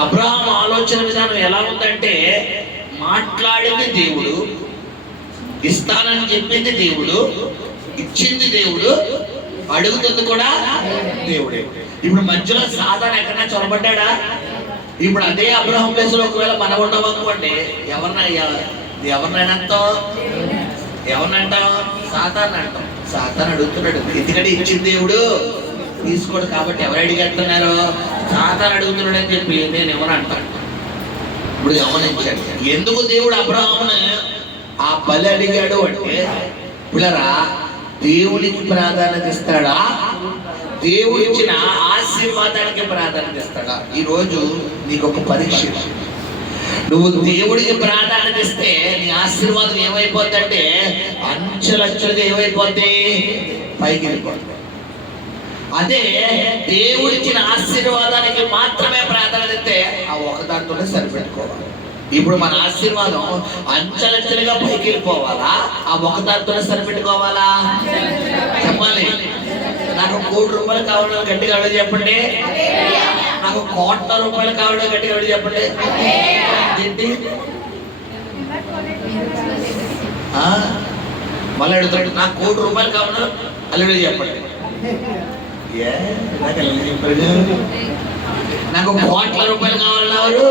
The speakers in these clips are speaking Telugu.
అబ్రహాం ఆలోచన విధానం ఎలా ఉందంటే, మాట్లాడింది దేవుడు, ఇస్తానని చెప్పింది దేవుడు, ఇచ్చింది దేవుడు, అడుగుతుంది కూడా దేవుడే. ఇప్పుడు మధ్యలో సాతాను ఎక్కడైనా చొరబడ్డా? ఇప్పుడు అదే అబ్రహాం ప్లేస్ లో ఒకవేళ మనం ఉన్నాం అనుకోండి, ఎవరినైనా ఎవరినంటాం? సాతాను అంటాం. సాతాను అడుగుతున్నాడు, ఎందుకంటే ఇచ్చింది దేవుడు, తీసుకోడు కాబట్టి ఎవరు అడిగేస్తున్నారు? సాతాను అడుగుతున్నాడు అని చెప్పి నేను ఎవరు అంటాను. ఇప్పుడు గమనించాడు, ఎందుకు దేవుడు అబ్రహామును ఆ బలి అడిగాడు అంటే, పిల్లరా దేవుడికి ప్రాధాన్యత ఇస్తాడా, దేవుడు ఇచ్చిన ఆశీర్వాదానికి ప్రాధాన్యత ఇస్తాడా? ఈరోజు నీకు ఒక పరీక్ష. నువ్వు దేవుడికి ప్రాధాన్యత ఇస్తే నీ ఆశీర్వాదం ఏమైపోద్ది అంటే, అంచెలంచెలుగా ఏమైపోద్ది? పైకి వెళ్ళిపోద్ది. అదే దేవుడిచ్చిన ఆశీర్వాదానికి మాత్రమే ప్రాధాన్యత ఇస్తే ఆ ఒకదాంతోనే సరిపెట్టుకోవాలి. ఇప్పుడు మన ఆశీర్వాదం అంచెలంచెలుగా పైకి వెళ్ళిపోవాలా, ఆ ఒకదాంతోనే సరిపెట్టుకోవాలా? చెప్పాలి. నాకు ₹1,00,00,000 కావాలని గట్టిగా అడుగు చెప్పండి. నాకు ₹1,00,00,000 కావాలని గట్టిగా అడుగు చెప్పండి. ఏంటి మళ్ళీ అడుగుతాడు, నాకు ₹1,00,00,000 కావాలని అల్లుడు చెప్పండి. నాకు ₹1,00,00,000 కావాలన్నారు.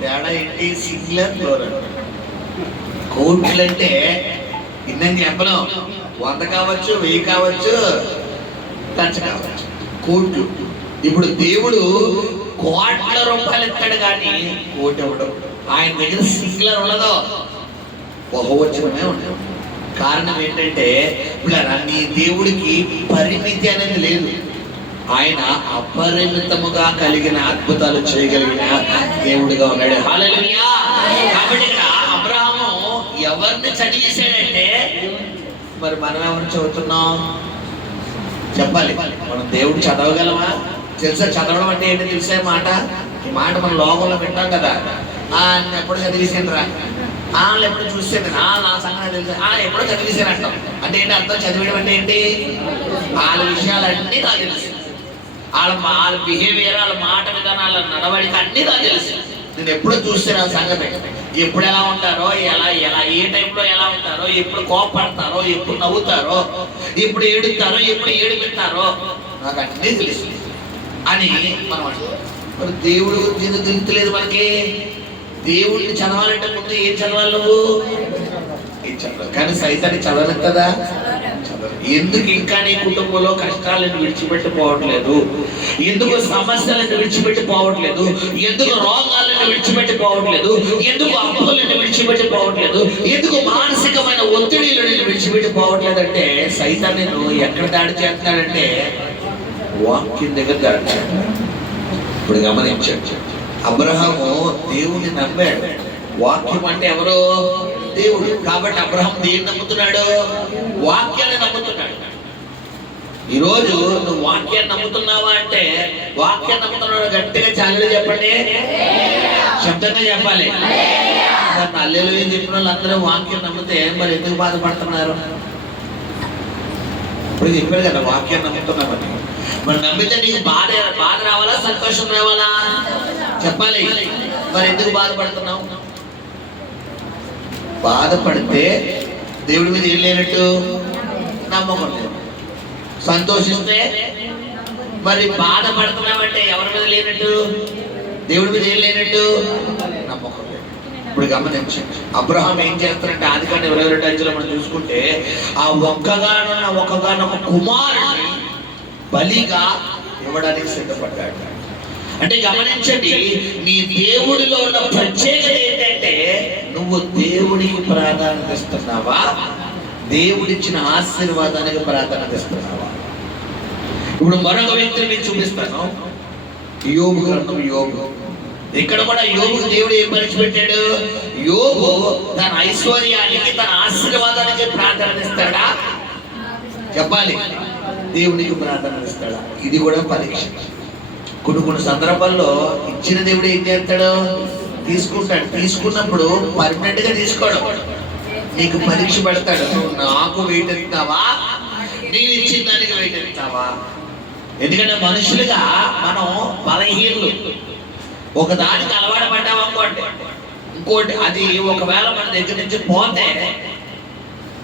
తేడా ఏంటి? Singular plural. కోట్లు అంటే ఇందని చెప్పలేం. 100 కావచ్చు, 1000 కావచ్చు, 1,00,000 కావచ్చు, కోట్లు. ఇప్పుడు దేవుడు ₹1,00,00,000 ఇస్తాడు కానీ కోటి ఇవ్వడు. ఆయన దగ్గర సింగులర్ ఉండదు, బహువచనమే ఉండదు. కారణం ఏంటంటే, నీ దేవుడికి పరిమితి అనేది లేదు. ఆయన అపరిమితముగా కలిగిన అద్భుతాలు చేయగలిగిన దేవుడిగా ఉన్నాడు. హల్లెలూయా. కాబట్టి అబ్రహాము ఎవరిని చదివేశాడంటే, మరి మనం ఎవరిని చదువుతున్నాం? చెప్పాలి. మనం దేవుడు చదవగలమా? తెలుసా? చదవడం అంటే ఏంటో తెలిసే మాట. ఈ మాట మన లోకంలో వింటాం కదా, ఎప్పుడు చదివేసాను రా, ఎప్పుడు చూసాను, నా సంగతి తెలుసు, ఎప్పుడో చదివేసాను అంటాం. అంటే ఏంటి అర్థం? చదివేయడం అంటే ఏంటి? వాళ్ళ విషయాలన్నీ నాకు తెలుసు, వాళ్ళ బిహేవియర్, వాళ్ళ మాట విధానాలు, నడవడిక అన్నీ నాకు తెలుసు. నేను ఎప్పుడో చూస్తాను ఆ సంగతి. ఎప్పుడు ఎలా ఉంటారో, ఏ టైంలో ఎలా ఉంటారో, ఎప్పుడు కోపడతారో, ఎప్పుడు నవ్వుతారో, ఎప్పుడు ఏడుతారో, ఎప్పుడు ఏడిపిస్తారో నాకు అన్నీ తెలుసు అని మనం అంటాం. మరి దేవుడు గురించి తెలుస్తలేదు మనకి. దేవుడిని చదవాలంటే ముందు ఏం చదవాలి? నువ్వు ఏం చదవాలి? కానీ సైతాన్ని చదవలేదు కదా. ఎందుకు ఇంకా నీ కుటుంబంలో కష్టాలను విడిచిపెట్టిపోవట్లేదు? ఎందుకు సమస్యలను విడిచిపెట్టిపోవట్లేదు? ఎందుకు రోగాలను విడిచిపెట్టిపోవట్లేదు? ఎందుకు అప్పులను విడిచిపెట్టిపోవట్లేదు? ఎందుకు మానసికమైన ఒత్తిడిలను విడిచిపెట్టిపోవట్లేదు అంటే, సైతాన్ని నువ్వు ఎక్కడ దాడి చేస్తున్నాడంటే వాక్యం దగ్గర దాడి చేస్తాడు. ఇప్పుడు గమనించాడు, అబ్రహాము దేవుని నమ్మాడు. వాక్యం అంటే ఎవరు? దేవుడు. కాబట్టి అబ్రహాం దేన్ని నమ్ముతున్నాడు? వాక్యాన్ని నమ్ముతున్నాడు. ఈరోజు నువ్వు వాక్యాన్ని నమ్ముతున్నావా అంటే, వాక్యాన్ని నమ్ముతున్నాడు గట్టిగా చాలు చెప్పండి, శబ్దంగా చెప్పాలి. హల్లెలూయా చెప్పిన వాళ్ళు అందరూ వాక్యం నమ్మితే మరి ఎందుకు బాధపడుతున్నారు? ఇప్పుడు చెప్పారు కదా వాక్యాన్ని నమ్ముతున్నామని. మరి నమ్మితే నీకు బాధ రావాలా, సంతోషం రావాలా? చెప్పాలి. మరి ఎందుకు బాధపడుతున్నావు? బాధపడితే దేవుడి మీద ఏం లేనట్టు? నమ్మకం లేదు. సంతోషిస్తే మరి బాధపడుతున్నామంటే ఎవరి మీద లేనట్టు? దేవుడి మీద ఏం లేనట్టు? నమ్మకం లేదు. ఇప్పుడు గమనించండి, అబ్రహాం ఏం చేస్తారంటే, ఆదికాండం 22:5 మనం చూసుకుంటే, ఆ ఒక్కగానొక కుమారుడిని బలిగా ఇవ్వడానికి సిద్ధపడ్డాడు. అంటే గమనించండి, నీ దేవుడిలో ఉన్న ప్రత్యేకత ఏంటంటే, నువ్వు దేవుడికి ప్రాధాన్యత ఇస్తున్నావా, దేవుడిచ్చిన ఆశీర్వాదానికి ప్రాధాన్యత ఇస్తున్నావా? ఇప్పుడు మరొక వ్యక్తిని నేను చూపిస్తాను. యోబు గ్రంథం. యోబు, ఇక్కడ కూడా యోబుకు దేవుడు ఏం పరీక్ష పెట్టాడు? యోబు తన ఐశ్వర్యానికి, తన ఆశీర్వాదానికి ప్రాధాన్యత ఇస్తాడా? చెప్పాలి. దేవునికి ప్రాధాన్యత ఇస్తాడా? ఇది కూడా పరీక్ష. కొన్ని సందర్భాల్లో ఇచ్చిన దేవుడు ఏం చేస్తాడు? తీసుకుంటాడు. తీసుకున్నప్పుడు పర్మనెంట్ గా తీసుకోవడం, నీకు పరీక్ష పెడతాడు. నువ్వు నాకు వెయిట్ ఎత్తావా, నేను ఇచ్చిన దానికి వెయిట్ ఎత్తావా? ఎందుకంటే మనుషులుగా మనం బలహీనులు, ఒకదానికి అలవాటు పడ్డాం అనుకోండి, ఇంకోటి అది ఒకవేళ మన దగ్గర నుంచి పోతే,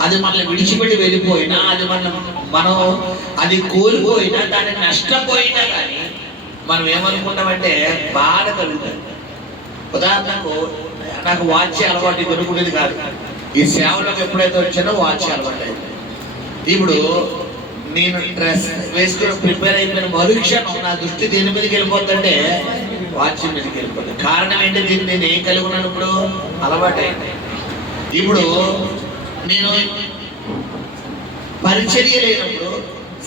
అది మనల్ని విడిచిపెట్టి వెళ్ళిపోయినా, అది మనం అది కోల్పోయినా, దాన్ని నష్టపోయినా కానీ మనం ఏమనుకుంటామంటే బాధ కలుగుతుంది. ఉదాహరణకు నాకు వాచ్ అలవాటు దొరుకునేది కాదు. ఈ సేవలోకి ఎప్పుడైతే వచ్చానో వాచ్ అలవాటు అయింది. ఇప్పుడు నేను డ్రెస్ వేసుకుని ప్రిపేర్ అయిపోయిన మరుక్షణం నా దృష్టి దేని మీదకి వెళ్ళిపోతుందంటే వాచ్ మీదకి వెళ్ళిపోతుంది. కారణం ఏంటి? దీన్ని నేను ఏం కలిగి ఉన్నాను? ఇప్పుడు అలవాటు అయింది. ఇప్పుడు నేను పరిచర్య లేనప్పుడు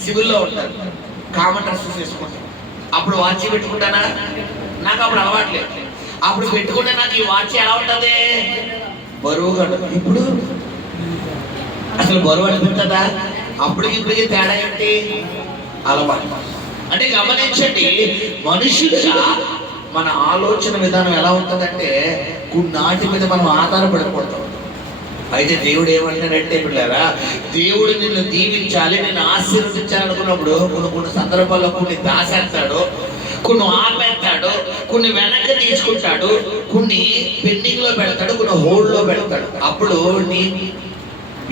సివిల్లో ఉంటాను, కామన్ డ్రెస్సెస్ వేసుకుంటాను. అప్పుడు వాచ్ పెట్టుకుంటానా? నాకు అప్పుడు అలవాట్లేదు. అప్పుడు పెట్టుకుంటే నాకు ఈ వాచ్ ఎలా ఉంటుంది? బరువుగా ఉంటుంది. ఇప్పుడు అసలు బరువు అనిపిస్తుందా? అప్పటికి ఇప్పటికి తేడా ఏంటి? అలవాటు. అంటే గమనించండి, మనుషులుగా మన ఆలోచన విధానం ఎలా ఉంటుందంటే కొన్నాటి మీద మనం ఆధారపడిపోతాం. అయితే దేవుడు ఏమంటాడంటే, పిల్లరా, దేవుడు నిన్ను దీవించాలి, నిన్ను ఆశీర్వదించాలి అనుకున్నప్పుడు కొన్ని సందర్భాల్లో కొన్ని దాసేస్తాడు, కొన్ని ఆపేస్తాడు, కొన్ని వెనక్కి తీసుకుంటాడు, కొన్ని పెండింగ్ లో పెడతాడు, కొన్ని హోల్డ్ లో పెడతాడు. అప్పుడు నీ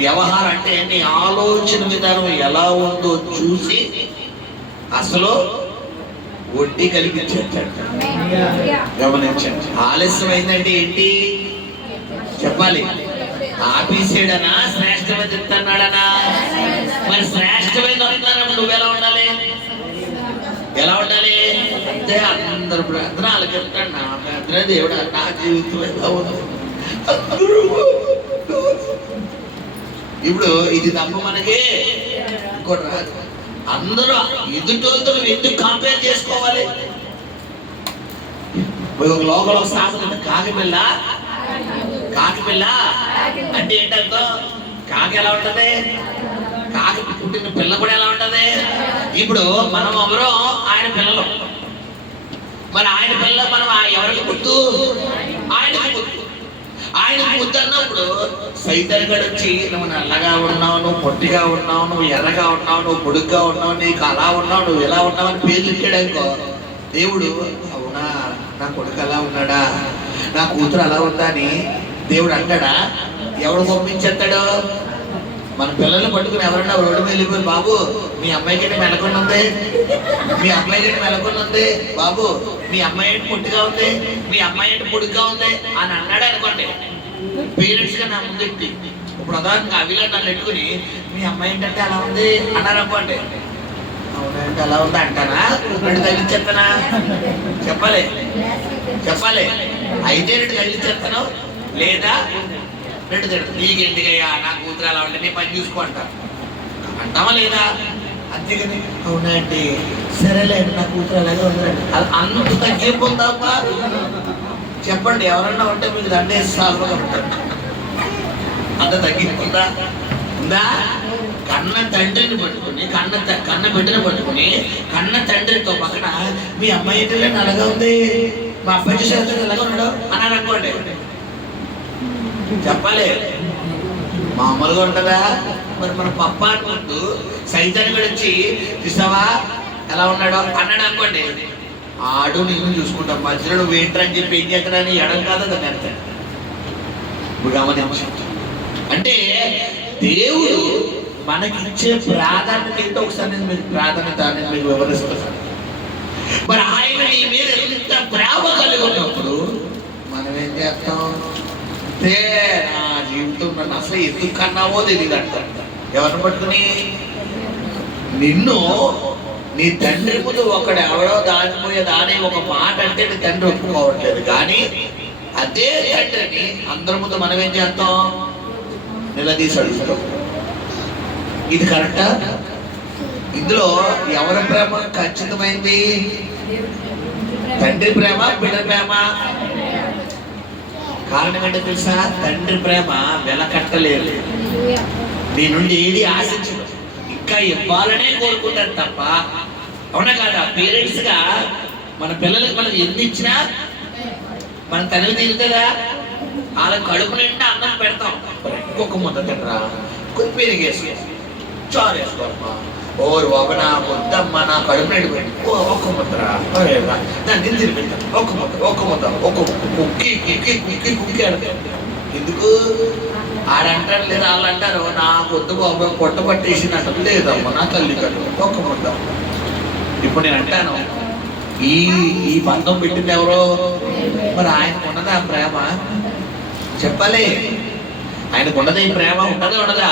వ్యవహారం అంటే నీ ఆలోచన విధానం ఎలా ఉందో చూసి అసలు వడ్డీ కల్పించేస్తాడు. గమనించండి. ఆలస్యం అయిందంటే ఏంటి చెప్పాలి? ఆపేసాడనా? శ్రేష్టమైన చెప్తున్నాడనా? మరి శ్రేష్టమైన వస్తున్నానప్పుడు నువ్వెలా ఉండాలి? ఎలా ఉండాలి అంటే అందరు ప్రార్థనలు చెప్తాడు. నా ప్రార్థన దేవుడు నా జీవితం ఎలా ఉంది. ఇప్పుడు ఇది తప్ప మనకి ఇంకోటి రాదు. అందరూ ఎదుటోళ్ళతో ఎందుకు కంపేర్ చేసుకోవాలి? లోకల్ సాగుతుంది కాకిపిల్ల. కాకిపిల్ల అంటే ఏంటంటే కాకి ఎలా ఉంటది? కాకి పుట్టిన పిల్ల కూడా ఎలా ఉంటది? ఇప్పుడు మనం ఎవరో ఆయన పిల్లలు, మరి ఆయన పిల్ల మనం ఎవరికి ముద్దు? ఆయనకి ముద్దు. ఆయనకి ముద్దు అన్నప్పుడు సైతాన్ గడు వచ్చి నువ్వు నల్లగా ఉన్నావు, నువ్వు పొట్టిగా ఉన్నావు, నువ్వు ఎర్రగా ఉన్నావు, నువ్వు పొడుగ్గా ఉన్నావు, నీకు అలా ఉన్నావు, నువ్వు ఎలా ఉన్నావు అని పేర్లు ఇచ్చాడనుకో, దేవుడు అవునా నా కొడుకు అలా ఉన్నాడా, నా కూతురు అలా ఉందా అని దేవుడు అంటాడా? ఎవడు పంపించేస్తాడు? మన పిల్లల్ని పట్టుకుని ఎవరన్నా రోడ్డు మీద వెళ్ళిపోయి, బాబు మీ అమ్మాయికి మెలకొని ఉంది, మీ అమ్మాయికి మెలకొని ఉంది, బాబు మీ అమ్మాయి ఏంటి పొట్టిగా ఉంది, మీ అమ్మాయి ఏంటి పొడుగ్గా ఉంది అని అన్నాడు అనుకోండి, పేరెంట్స్ గా నా ముందెట్టి. ఇప్పుడు ఉదాహరణకు అవిలా నన్ను పెట్టుకుని మీ అమ్మాయి ఏంటంటే అలా ఉంది అన్నారు అనుకోండి, అవునంటే అలా ఉంది అంటానా? రెండు తగిలిచ్చేస్తానా? చెప్పాలి చెప్పాలి. అయితే రెండు తగిలిచ్చేస్తాను, లేదా రెండు తిడతాను. నీకెందుకయ్యా నా కూతురు అలా ఉంటే నీ పని చూసుకో అంటారు. అంటావా లేదా? అంతేగాని అవునండి సరేలేండి నా కూతురు అలాగే ఉందండి అంత తగ్గిపోతామా? చెప్పండి ఎవరన్నా ఉంటే మీకు దండేస్తాను. అంత తగ్గిపోతుందా? ఉందా? కన్న తండ్రిని పట్టుకుని కన్న బిడ్డని పట్టుకుని కన్న తండ్రితో పక్కన మీ అమ్మాయి ఏంటంటే అలాగా ఉంది, మా అబ్బాయి చూసే అలాగే ఉన్నాడు అన్నారు అనుకోండి, చెప్పాలి మామూలుగా ఉంటుందా? మరి మన పప్ప అనుకుంటూ సైతాన్ని కూడా వచ్చి చూసావా ఎలా ఉన్నాడో అన్నాడు అనుకోండి, ఆడు నేను చూసుకుంటాం, మధ్యలో నువ్వు ఏంటని చెప్పి ఏం చేస్తాడని ఎడం కాదు దాన్ని అర్థం. ఇప్పుడు గమనించండి, అంటే దేవుడు మనకిచ్చే ప్రాధాన్యత ఏంటో ఒకసారి నేను మీకు ప్రాధాన్యత నేను మీకు వివరిస్తాను. మరి ఆయన నీ మీద ఎంత ప్రేమ కలిగి ఉన్నప్పుడు మనం ఏం చేస్తాం? నా జీవితం నన్ను అసలు ఎందుకు కన్నావో తెలియదు అంటారు. ఎవరిని పట్టుకుని? నిన్ను నీ తండ్రి ముందు ఒకడు ఎవడో దాచిపోయేదాని ఒక మాట అంటే నీ తండ్రి ఒప్పుకోవట్లేదు, కానీ అదే తండ్రిని అందరి ముందు మనం ఏం చేస్తాం? నిలదీసి అడుగుతాం. ఇది కరెక్టా? ఇందులో ఎవరి ప్రేమ ఖచ్చితమైంది? తండ్రి ప్రేమ, బిడ్డ ప్రేమ? కారణం ఏంటో తెలుసా? తండ్రి ప్రేమ వెలకట్టలేదు, నీ నుండి ఏది ఆశించదు, ఇంకా ఇవ్వాలనే కోరుకుంటారు తప్ప. అవునా కాదా? పేరెంట్స్ గా మన పిల్లలకి మనం ఎన్ని ఇచ్చినా మన తల్లి తీరుతుందా? వాళ్ళ కడుపు నిండా అన్నం పెడతాం, ఇంకొక ముద్ద తింటరా, కొంచెం పెరిగేసుకో, చారు వేసుకోమ్మా, ఓరు బాబు నా వద్దమ్మా, నా కడుపు నిండిపోయింది, ఒక్క ముద్దరా నేను తినిపెట్టాను, ఒక్క ముద్ద కుక్కి కుక్కి కుక్కి కుక్కి అంటారు. ఎందుకు ఆడంటారు లేదా వాళ్ళు అంటారు, నా వద్దు బాబు పొట్ట పట్టేసింది అంటారు. లేదమ్మా నా తల్లి కడు ఒక్క ముద్ద. ఇప్పుడు నేను అంటాను, ఈ బంధం పెట్టింది ఎవరో? మరి ఆయనకు ఉన్నదా ప్రేమ? చెప్పాలి, ఆయనకు ఉన్నదా ఈ ప్రేమ? ఉండదా?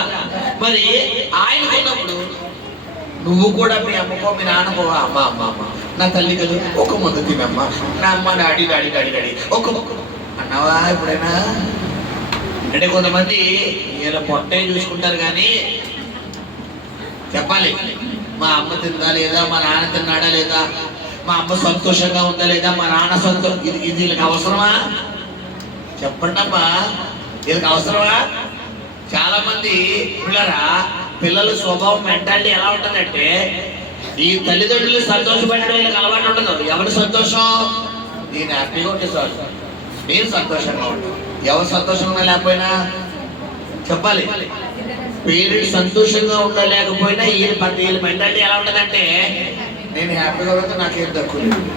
మరి ఆయనకు ఉన్నప్పుడు నువ్వు కూడా మీ అమ్మకో మీ నాన్నకో, అమ్మ అమ్మ అమ్మ నా తల్లి కదా ఒక ముద్ద తినమ్మా, నా అమ్మ డాడీ డాడీ డాడీ డాడీ ఒక అన్నావా ఎప్పుడైనా? అంటే కొంతమంది ఇలా పొట్టే చూసుకుంటారు కానీ చెప్పాలి, మా అమ్మ తిందా లేదా, మా నాన్న తిన్నాడా లేదా, మా అమ్మ సంతోషంగా ఉందా లేదా, మా నాన్న ఇది వీళ్ళకి అవసరమా? చెప్పండి అమ్మా, వీళ్ళకి అవసరమా? చాలా మంది పిల్లల స్వభావం మెంటాలిటీ ఎలా ఉంటుందంటే, ఈ తల్లిదండ్రులు సంతోషపడడం వీళ్ళకి అలవాటు ఉండదు. ఎవరి సంతోషం? నేను హ్యాపీగా ఉంటే సార్, నేను సంతోషంగా ఉంటాను. ఎవరు సంతోషంగా లేకపోయినా చెప్పాలి, పేరెంట్స్ సంతోషంగా ఉండలేకపోయినా వీళ్ళ మెంటాలిటీ ఎలా ఉంటుందంటే, నేను హ్యాపీగా ఉంటే నాకేం తక్కువ లేదు.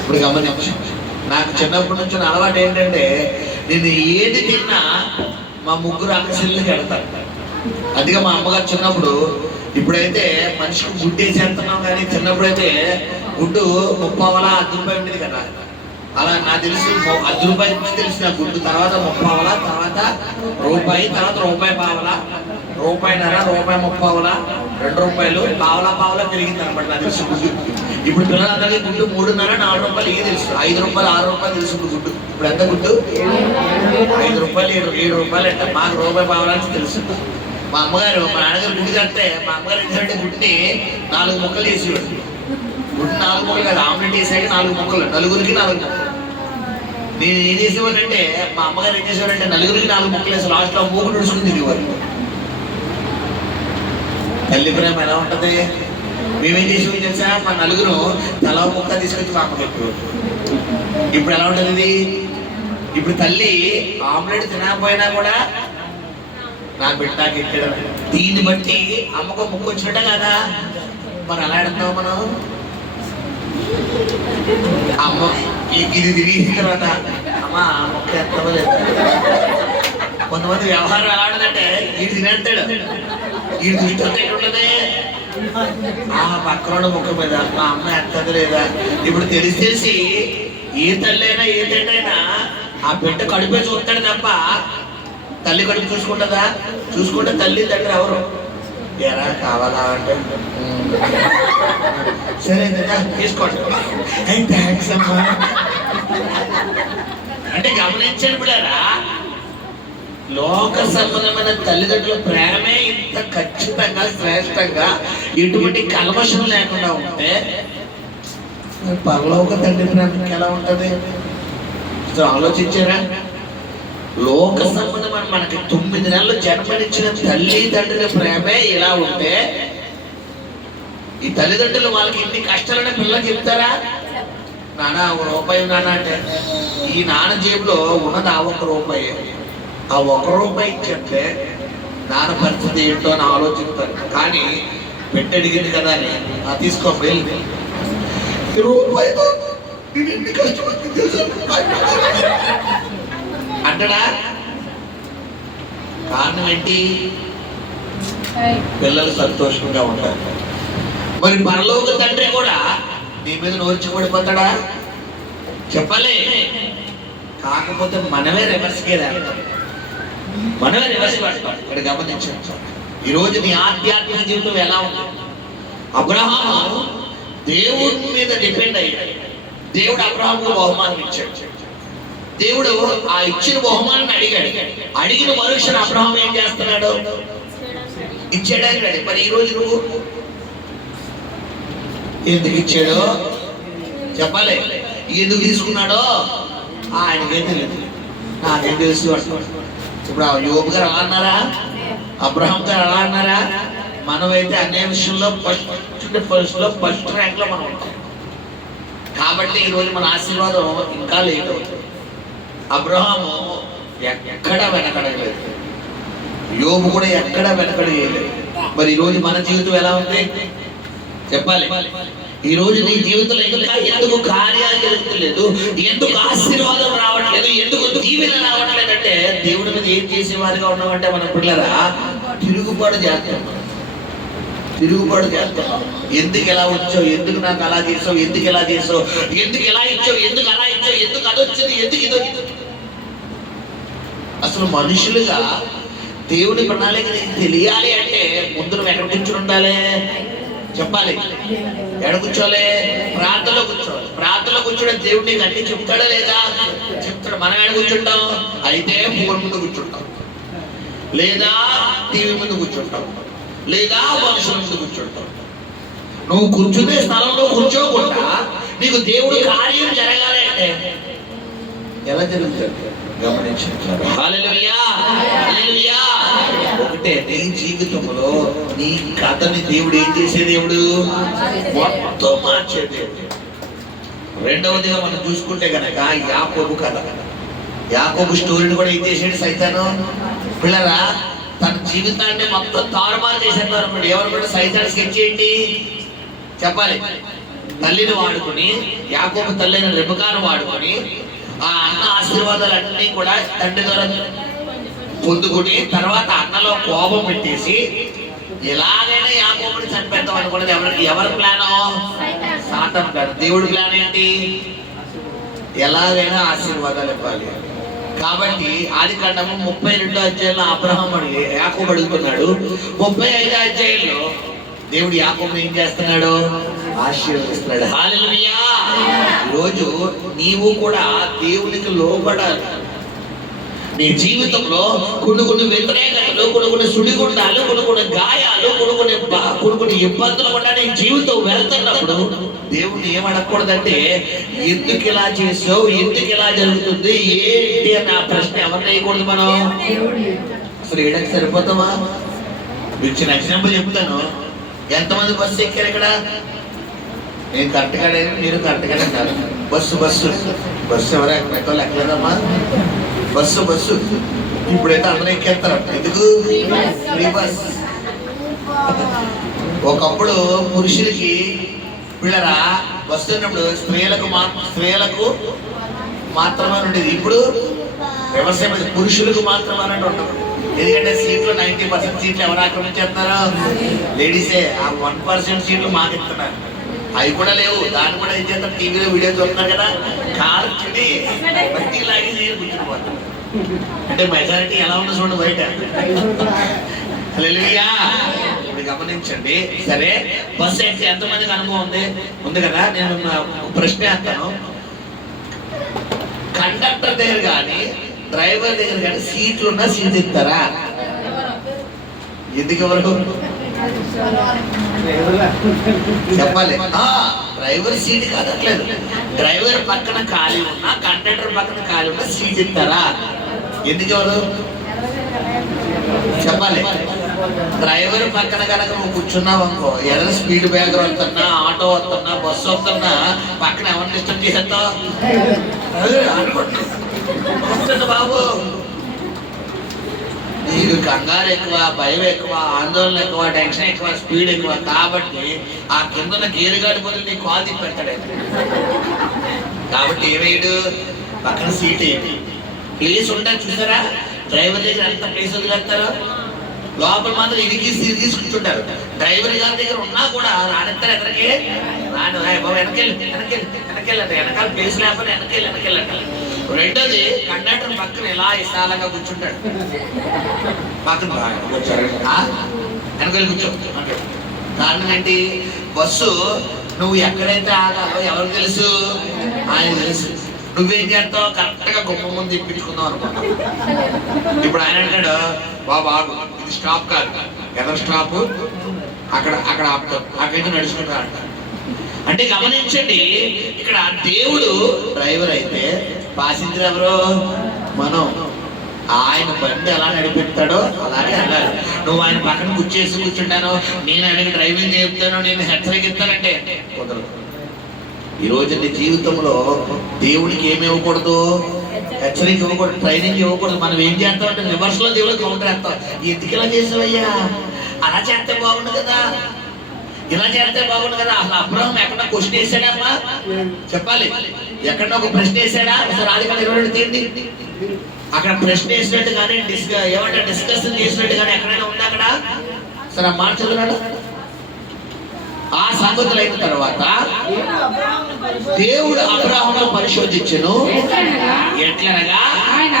ఇప్పుడు గమనించు, నాకు చిన్నప్పటి నుంచి అలవాటు ఏంటంటే, నేను ఏది తిన్నా మా ముగ్గురు అక్కచెల్లెలకి వెళ్తాను. అందుకే మా అమ్మగారు చిన్నప్పుడు, ఇప్పుడైతే మనిషికి గుడ్డు వేసేస్తున్నాం కానీ చిన్నప్పుడైతే గుడ్డు 30 రూపాయలు ఉండేది కదా. అలా నాకు తెలిసి 10 రూపాయల నుంచి తెలిసిన గుడ్డు, తర్వాత 30 తర్వాత రూపాయి, తర్వాత రూపాయి పావలా, రూపాయిన్నర, రూపాయి 30, 2 రూపాయలు, పావలా పెరిగింది అనమాట నాకు తెలిసి గుడ్డు. ఇప్పుడు పిల్లలందరికీ గుడ్డు 3.5, 4 రూపాయలు ఏ తెలుసు, 5 రూపాయలు 6 రూపాయలు తెలుసు గుడ్డు. ఇప్పుడు ఎంత గుడ్డు? 5 రూపాయలు 7 రూపాయలు అంట. మాకు రూపాయి పావలా నుంచి తెలుసు. మా అమ్మగారు మా నాన్నగారు గుడ్డు కడితే మా అమ్మగారు ఏంటంటే గుడ్డుని 4 ముక్కలు వేసేవాడు. గుడ్డు 4 ముక్కలు కాదు, ఆమ్లెట్ వేసాక 4 ముక్కలు, నలుగురికి 4 ముక్కలు. నేను ఏం చేసేవాడంటే, మా అమ్మగారు ఏం చేసేవాడంటే నలుగురికి 4 ముక్కలు వేసి లాస్ట్లో మూగుడు ఉడుచుకుని తినేవారు. తల్లి ప్రేమ ఎలా ఉంటుంది? మేమేం చేసేవాళ్ళు తెలుసా, మా నలుగురు తల ముక్క తీసుకొచ్చి మా అమ్మకి ఎప్పుడు. ఇప్పుడు ఎలా ఉంటుంది ఇది? ఇప్పుడు తల్లి ఆమ్లెట్ తినకపోయినా కూడా నా బిడ్డ నాకు ఎక్కడం, దీన్ని బట్టి అమ్మకు ముక్కు వచ్చినట్ట కదా. మరి అలా అడుగుతాం మనం, అమ్మ ఇది తిరిగిన తర్వాత అమ్మ మొక్క ఎత్తవో లేదు. కొంతమంది వ్యవహారం ఎలా ఉంటుందంటే, వీడు తినేస్తాడు, వీడు దృష్టి అంతా ఎక్కడుంటది ఆ పక్కన ముక్క మీద, మా అమ్మ ఎత్తదు లేదా. ఇప్పుడు తెలిసి ఏ తల్లైనా ఏ తండ్రైనా ఆ బిడ్డ కడుపే చూస్తాడు తప్ప తల్లి కడుపు చూసుకుంటుందా? చూసుకుంటే తల్లి తండ్రి ఎవరు? ఎలా కావాలా అంటే సరే తీసుకోండి, థ్యాంక్స్ అమ్మా అంటే గమనించండి బిడ్డారా, లోక సంబంధమైన తల్లిదండ్రుల ప్రేమే ఇంత ఖచ్చితంగా శ్రేష్టంగా ఎటువంటి కల్మషం లేకుండా ఉంటే పరలోక తండ్రి ప్రేమ ఎలా ఉంటుంది? ఆలోచించారా? లోక సంబంధమైన మనకి 9 నెలలు జన్మనిచ్చిన తల్లి తండ్రుల ప్రేమే ఇలా ఉంటే, ఈ తల్లిదండ్రులు వాళ్ళకి ఇన్ని కష్టాలని పిల్లలు చెప్తారా? నాన్న 1 రూపాయి నాన్న అంటే, ఈ నాన్న జేబులో ఉన్నది ఆ 1 రూపాయి. ఆ 1 రూపాయి ఇచ్చేస్తే నాన్న పరిస్థితి ఏంటో అని ఆలోచిస్తారు. కానీ పెట్టి అడిగింది కదా అని తీసుకో వెళ్ళి రూపాయితో నేను ఎన్ని కష్టపడి అంటడా? కారణం ఏంటి? పిల్లలు సంతోషంగా ఉంటారు. మరి పరలోక తండ్రి కూడా నీ మీద నోర్చి పడిపోతాడా? చెప్పాలి. కాకపోతే మనమే రివర్స్ పడతాం. ఇక్కడ గమనించండి, ఈరోజు నీ ఆధ్యాత్మిక జీవితం ఎలా ఉంది? అబ్రహాము దేవుడి మీద డిపెండ్ అయ్యాడు. దేవుడు అబ్రహాముకు బహుమానం ఇచ్చాడు. దేవుడు ఆ ఇచ్చిన బహుమానాన్ని అడిగిన మనుషులు అబ్రహాం ఏం చేస్తున్నాడు? ఇచ్చాడని రెడీ. మరి ఈ రోజు నువ్వు ఎందుకు ఇచ్చాడో చెప్పాలి, ఎందుకు తీసుకున్నాడో ఆయనకేం తెలియదు, నాకేం తెలుసు అంటున్నాడు. ఇప్పుడు ఆ యోబు గారు అలా అన్నారా? అబ్రహాం గారు అలా అన్నారా? మనమైతే అనే విషయంలో ఫస్ట్ ర్యాంక్ లో మనం ఉంటాం. కాబట్టి ఈరోజు మన ఆశీర్వాదం ఇంకా లేట్ అవుతుంది. అబ్రహాము ఎక్కడా వెనకడలేదు, యోబు కూడా ఎక్కడా వెనకడలేదు. మరి ఈరోజు మన జీవితం ఎలా ఉంది చెప్పాలి. ఈ రోజు నీ జీవితంలో ఎందుకు కార్యాలు జరుగుతలేదు, ఎందుకు ఆశీర్వాదం రావట్లేదు, ఎందుకు దీవెన రావట్లేదు అంటే దేవుడి మీద ఏం చేసేవారిగా ఉన్నామంటే మన పిల్లరా తిరుగుబాటు చేస్తాం. ఎందుకు ఎలా వచ్చావు, ఎందుకు నాకు అలా చేసావు, ఎందుకు ఎలా చేసావు, ఎందుకు ఎలా ఇచ్చావు, ఎందుకు అలా ఇచ్చావు, ఎందుకు అది వచ్చింది, ఎందుకు ఇది వచ్చింది. అసలు మనుషులుగా దేవుడి ప్రణాళిక నీకు తెలియాలి అంటే ముందు నువ్వు ఎక్కడ కూర్చుని ఉండాలి చెప్పాలి. ఎక్కడ కూర్చోవాలి? ప్రార్థనలో కూర్చోవాలి. ప్రార్థనలో కూర్చోడే దేవుడు నీకు అన్ని చెప్తాడా లేదా? చెప్తాడు. మనం ఎక్కడ కూర్చుంటాం? అయితే ఫోన్ ముందు కూర్చుంటాం, లేదా టీవీ ముందు కూర్చుంటాం, లేదా మనుషుల ముందు కూర్చుంటాం. నువ్వు కూర్చునే స్థలంలో కూర్చోకుండా నీకు దేవుడు కార్యం జరగాలి అంటే ఎలా జరుగుతుంది గమనించారు. హల్లెలూయా, హల్లెలూయా. ఒకటే, నీ జీవితంలో నీ కథని దేవుడు ఏం చేసే దేవుడు మొత్తం మార్చే దేవుడు. రెండవదిగా మనం చూసుకుంటే కనుక యాకోబు కథ. యాకోబు స్టోరీని కూడా ఏం చేసాడు సైతాను పిల్లరా? తన జీవితాన్ని మొత్తం తారుమారు చేశాడు అనుకోండి. ఎవరు సైతాన్ని స్కెచ్ చేయండి చెప్పాలి. తల్లిని వాడుకొని, యాకోబు తల్లిని రెబెకాను వాడుకొని ఆ అన్న ఆశీర్వాదాలన్నీ కూడా తండ్రి ద్వారా పొందుకుని తర్వాత అన్నలో కోపం పెట్టేసి ఎలాగైనా యాకోబుని చంపేద్దాం అనుకున్నది ఎవరి ప్లానో? సాతాను ప్లాన్. దేవుడి ప్లాన్ ఏంటి? ఎలాగైనా ఆశీర్వాదాలు ఇవ్వాలి. కాబట్టి ఆదికాండము 32 అధ్యాయంలో అబ్రహాం యాకోబు అడుగుతున్నాడు. 35 అధ్యాయంలో దేవుడు యాకోబుని ఏం చేస్తున్నాడు? ఆశీర్వదిస్తున్నాడు. హల్లెలూయా. ఈరోజు నీవు కూడా దేవునికి లోబడాలి. నీ జీవితంలో కొన్ని వ్యతిరేకతలు, కొన్ని సుడిగుండాలు, కొన్ని గాయాలు, కొన్ని ఇబ్బందులు కూడా నీ జీవితం వెళ్తున్నప్పుడు దేవుడిని ఏమడకూడదంటే ఎందుకు ఇలా చేసావు, ఎందుకు ఇలా జరుగుతుంది, ఏంటి అని ఆ ప్రశ్న ఎవరిని వేయకూడదు మనం. అసలు ఏడకి సరిపోతామా? మీకు చిన్న ఎగ్జాంపుల్ చెప్తాను. ఎంతమంది బస్సు ఎక్కారు ఇక్కడ? నేను కరెక్ట్గానే, మీరు కరెక్ట్గానే ఉన్నారు. బస్సు ఎవరు ఎక్కడో ఎక్కలేదమ్మా. బస్సు ఇప్పుడైతే అందరూ ఎక్కేస్తారు. ఎందుకు? Free bus. ఒకప్పుడు పురుషులకి పిల్లరా బస్సు ఉన్నప్పుడు స్త్రీలకు మాత్రమే ఉండేది. ఇప్పుడు వ్యవసాయం పురుషులకు మాత్రమే అన్నట్టు ఉండదు. ఎందుకంటే సీట్లు 90% సీట్లు ఎవరు ఆక్రమించేస్తున్నారు? లేడీసే. ఆ 1% సీట్లు మాకు ఇస్తున్నారు. అవి కూడా లేవు. దాన్ని కూడా ఏం చేస్తారు? టీవీలో వీడియో చూస్తున్నారు కదా, కారు బట్టి లాగి కూర్చునిపోతారు. అంటే మెజారిటీ ఎలా ఉంది చూడండి బయట. హల్లెలూయా. ఇప్పుడు గమనించండి. సరే, బస్సు ఎక్కి ఎంతమందికి అనుభవం ఉంది కదా? నేను ప్రశ్న వేస్తాను. కండక్టర్ దగ్గర కానీ డ్రైవర్ దగ్గర కానీ సీట్లు ఉన్నా సీట్ ఇస్తారా? ఎందుకు ఎవరు చెప్పాలి. Driver seat కదట్లేదు. డ్రైవర్ పక్కన ఖాళీ ఉన్నా, కండక్టర్ పక్కన ఖాళీ ఉన్నా సీట్ ఇస్తారా? ఎందుకు ఎవరు చెప్పాలి. డ్రైవర్ పక్కన కనుక నువ్వు కూర్చున్నావు అనుకో, ఏదైనా స్పీడ్ బ్రేకర్ వస్తున్నా, ఆటో వస్తున్నా, బస్సు వస్తున్నా పక్కన ఎవరిని డిస్టర్బ్ చేసేస్తావు? అనుకుంటుంది బాబు. నీకు కంగారు ఎక్కువ, భయం ఎక్కువ, ఆందోళన ఎక్కువ, టెన్షన్ ఎక్కువ, స్పీడ్ ఎక్కువ. కాబట్టి ఆ కింద గేరు గాడిపోతే నీ కాల్ తిప్పి పెడతాడు. కాబట్టి ఏమేయడు? పక్కన సీట్ ఏంటి ప్లేస్ ఉంటుంది చూసారా? డ్రైవర్ దగ్గర ఎంత ప్లేస్ వదిలేస్తారు, లోపల మాత్రం ఇదికి తీసుకుంటుంటారు. డ్రైవర్ గారి దగ్గర ఉన్నా కూడా రానిస్తారు. ఎక్కడికి రాను, వెనకెళ్ళండి, వెనకాల ప్లేస్ లేకపోతే వెనకెళ్ళండి. రెండోది, కండక్టర్ పక్కన ఇలా విశాలంగా కూర్చుంటాడు. పక్కన వెనకెళ్ళి కూర్చో. కారణం ఏంటి? బస్సు నువ్వు ఎక్కడైతే ఆగాలో ఎవరు తెలుసు? ఆయన తెలుసు. నువ్వేం చేస్తావు? కరెక్ట్ గా గొప్ప ముందు ఇప్పించుకుందాం అనుకుంటావు. ఇప్పుడు ఆయన అంటాడు, బాబు ఆగు, ఇది స్టాప్ కాదు, ఎదర్ స్టాప్, అక్కడ ఆపుతావు, అక్కడికి నడుచుకుంటా అంటారు. అంటే గమనించండి, ఇక్కడ దేవుడు డ్రైవర్ అయితే పాసింజర్ ఎవరు? మనం. ఆయన బండి ఎలా నడిపిస్తాడో అలాగే అన్నారు. నువ్వు ఆయన పక్కన కూర్చుంటాను, నేను ఆయనకి డ్రైవింగ్ చెప్తాను, నేను హెచ్చరిస్తానంటే కుదరదు. ఈ రోజు నీ జీవితంలో దేవుడికి ఏమి ఇవ్వకూడదు? హెచ్చరిక ఇవ్వకూడదు, ట్రైనింగ్ ఇవ్వకూడదు. మనం ఏం చేస్తామంటే రివర్స్ లో దేవుడు కౌంటర్ వేస్తాం. ఎందుకు ఇలా చేసావయ్యా, అలా చేస్తే బాగుండు కదా, ఇలా చేస్తే బాగుండు కదా. అసలు అబ్రహం ఎక్కడ క్వశ్చన్ వేసాడమ్మా చెప్పాలి, ఎక్కడ ఒక ప్రశ్న వేసాడా? అసలు ఆది కాండం 22 తీయండి. అక్కడ ప్రశ్న వేసినట్టు కానీ ఏమంటే డిస్కషన్ చేసినట్టు కానీ ఎక్కడైనా ఉందా అక్కడ? సరే ఆ మాట చదువున్నాడు. ఆ సంగతులు అయిన తర్వాత దేవుడు అబ్రహామును పరిశోధించెను. ఎట్లనగా ఆయన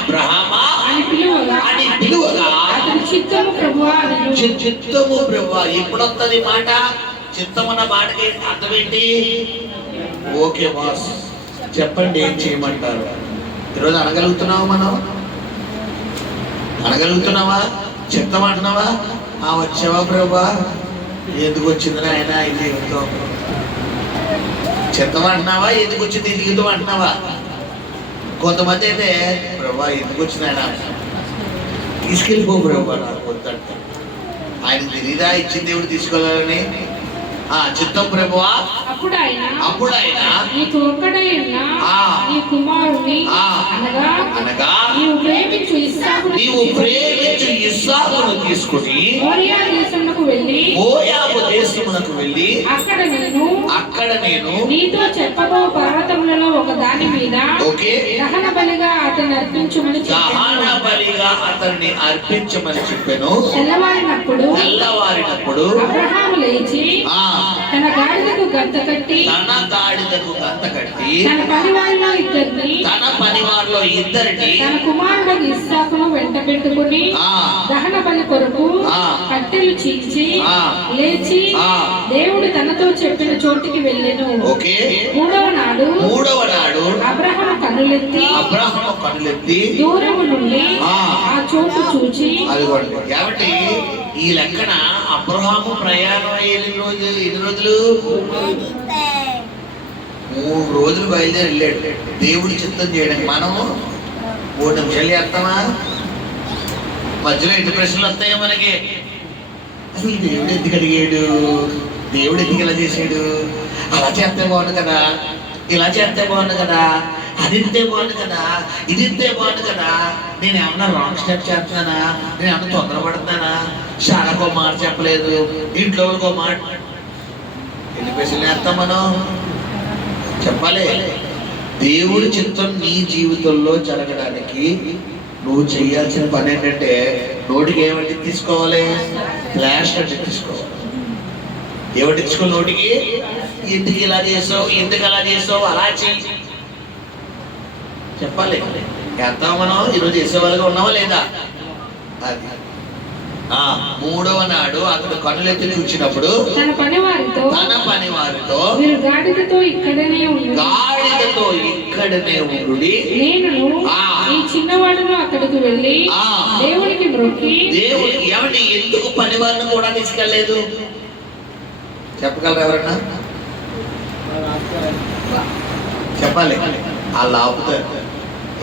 అబ్రహామా అని పిలువగా చిత్తము ప్రభువా. ఎప్పుడొస్తుంది మాట? చిత్తమన్న మాటకి అర్థం ఏంటి? ఓకే బాస్, చెప్పండి ఏం చేయమంటారు? ఈరోజు అనగలుగుతున్నావా? మనం అనగలుగుతున్నావా? చిత్తం అంటున్నావా? వచ్చావా ప్రభువా, ఎందుకు వచ్చిందని ఆయన ఇది జీవితం చిత్తం అంటున్నావా? ఎందుకు వచ్చింది జీవితం అంటున్నావా? కొంతమంది అయితే ప్రభువా ఎందుకు వచ్చింది ఆయన తీసుకెళ్ళిపో ప్రభువా, నాకు వద్దంట. ఆయన తెలియదా ఇచ్చిన దేవుడు తీసుకోవాలని? చిత్తం ప్రభువా. అప్పుడు ఆయన నీకు నీ కుమారుని అనగా నీవు ప్రేమించు ఇస్సాకును తీసుకుని మోయాబు దేశమునకు వెళ్ళి అక్కడ నేను నీతో చెప్పబో పర్వతములలో ఒక దాని మీద దహన బలిగా అతన్ని అర్పించమని చెప్పాను. తెల్లవారినప్పుడు అబ్రహాము లేచి తన గాడిదకు గంత కట్టి తన పనివారిలో ఇద్దరిని తన కుమారుడు ఇస్సాకును వెంట పెట్టుకుని దహన బలి కొరకు కట్టెలు చీల్చి లేచి దేవుడు తనతో చెప్పిన చోటికి వెళ్ళెను. మూడవ నాడు అబ్రహాము కన్నులెత్తి దూరము నుండి ఆ చోటు చూచి. కాబట్టి ఈ లెక్కన అబ్రహాము ప్రయాణం ఎన్ని రోజులు? 3 రోజులు బయలుదేరి వెళ్ళాడు దేవుడి చిత్తం చేయడానికి. మనము 3 నిమిషాలు చేస్తామా? మధ్యలో ఎన్ని ప్రశ్నలు వస్తాయో మనకి. అసలు దేవుడు ఎందుకు అడిగాడు, దేవుడు ఎందుకు ఇలా చేశాడు, అలా చేస్తే బాగుండు కదా, ఇలా చేస్తే బాగుండు కదా, అది ఇంతే బాగుండు కదా, ఇది ఇంతే బాగుండు కదా, నేను ఏమన్నా రాంగ్ స్టెప్ చేస్తున్నానా, నేను ఏమన్నా తొందరపడుతున్నానా, శాలకో మాట చెప్పలేదు, ఇంట్లో వాళ్ళకో మాట. ఎన్ని ప్రశ్నలు వేస్తాం మనం చెప్పాలి. దేవుడి చిత్తం నీ జీవితంలో జరగడానికి నువ్వు చేయాల్సిన పని ఏంటంటే నోటికి ఏమంటే తీసుకోవాలి? ఫ్లాష్ అంటే తీసుకోవాలి. ఏమంటే తీసుకోవాలి నోటికి? ఎందుకు ఇలా చేసావు, ఎందుకు అలా చేసావు, అలా చెయ్యి చెప్పాలి. చేస్తాం మనం ఈరోజు చేసేవాళ్ళగా ఉన్నావా లేదా? అది మూడవ నాడు అతడు కన్నులెత్తి చూచినప్పుడు తన పనివారితో గాడిదతో ఇక్కడనే ఉండుడి, నేను ఈ చిన్నవాడును అక్కడికి వెళ్ళి దేవునికి మొక్కి. దేవుడు ఏమంటే ఎందుకు పనివారిని కూడా తీసుకెళ్లేదు చెప్పగలరు ఎవరన్నా? చెప్పాలి. వాళ్ళు ఆపుతారు.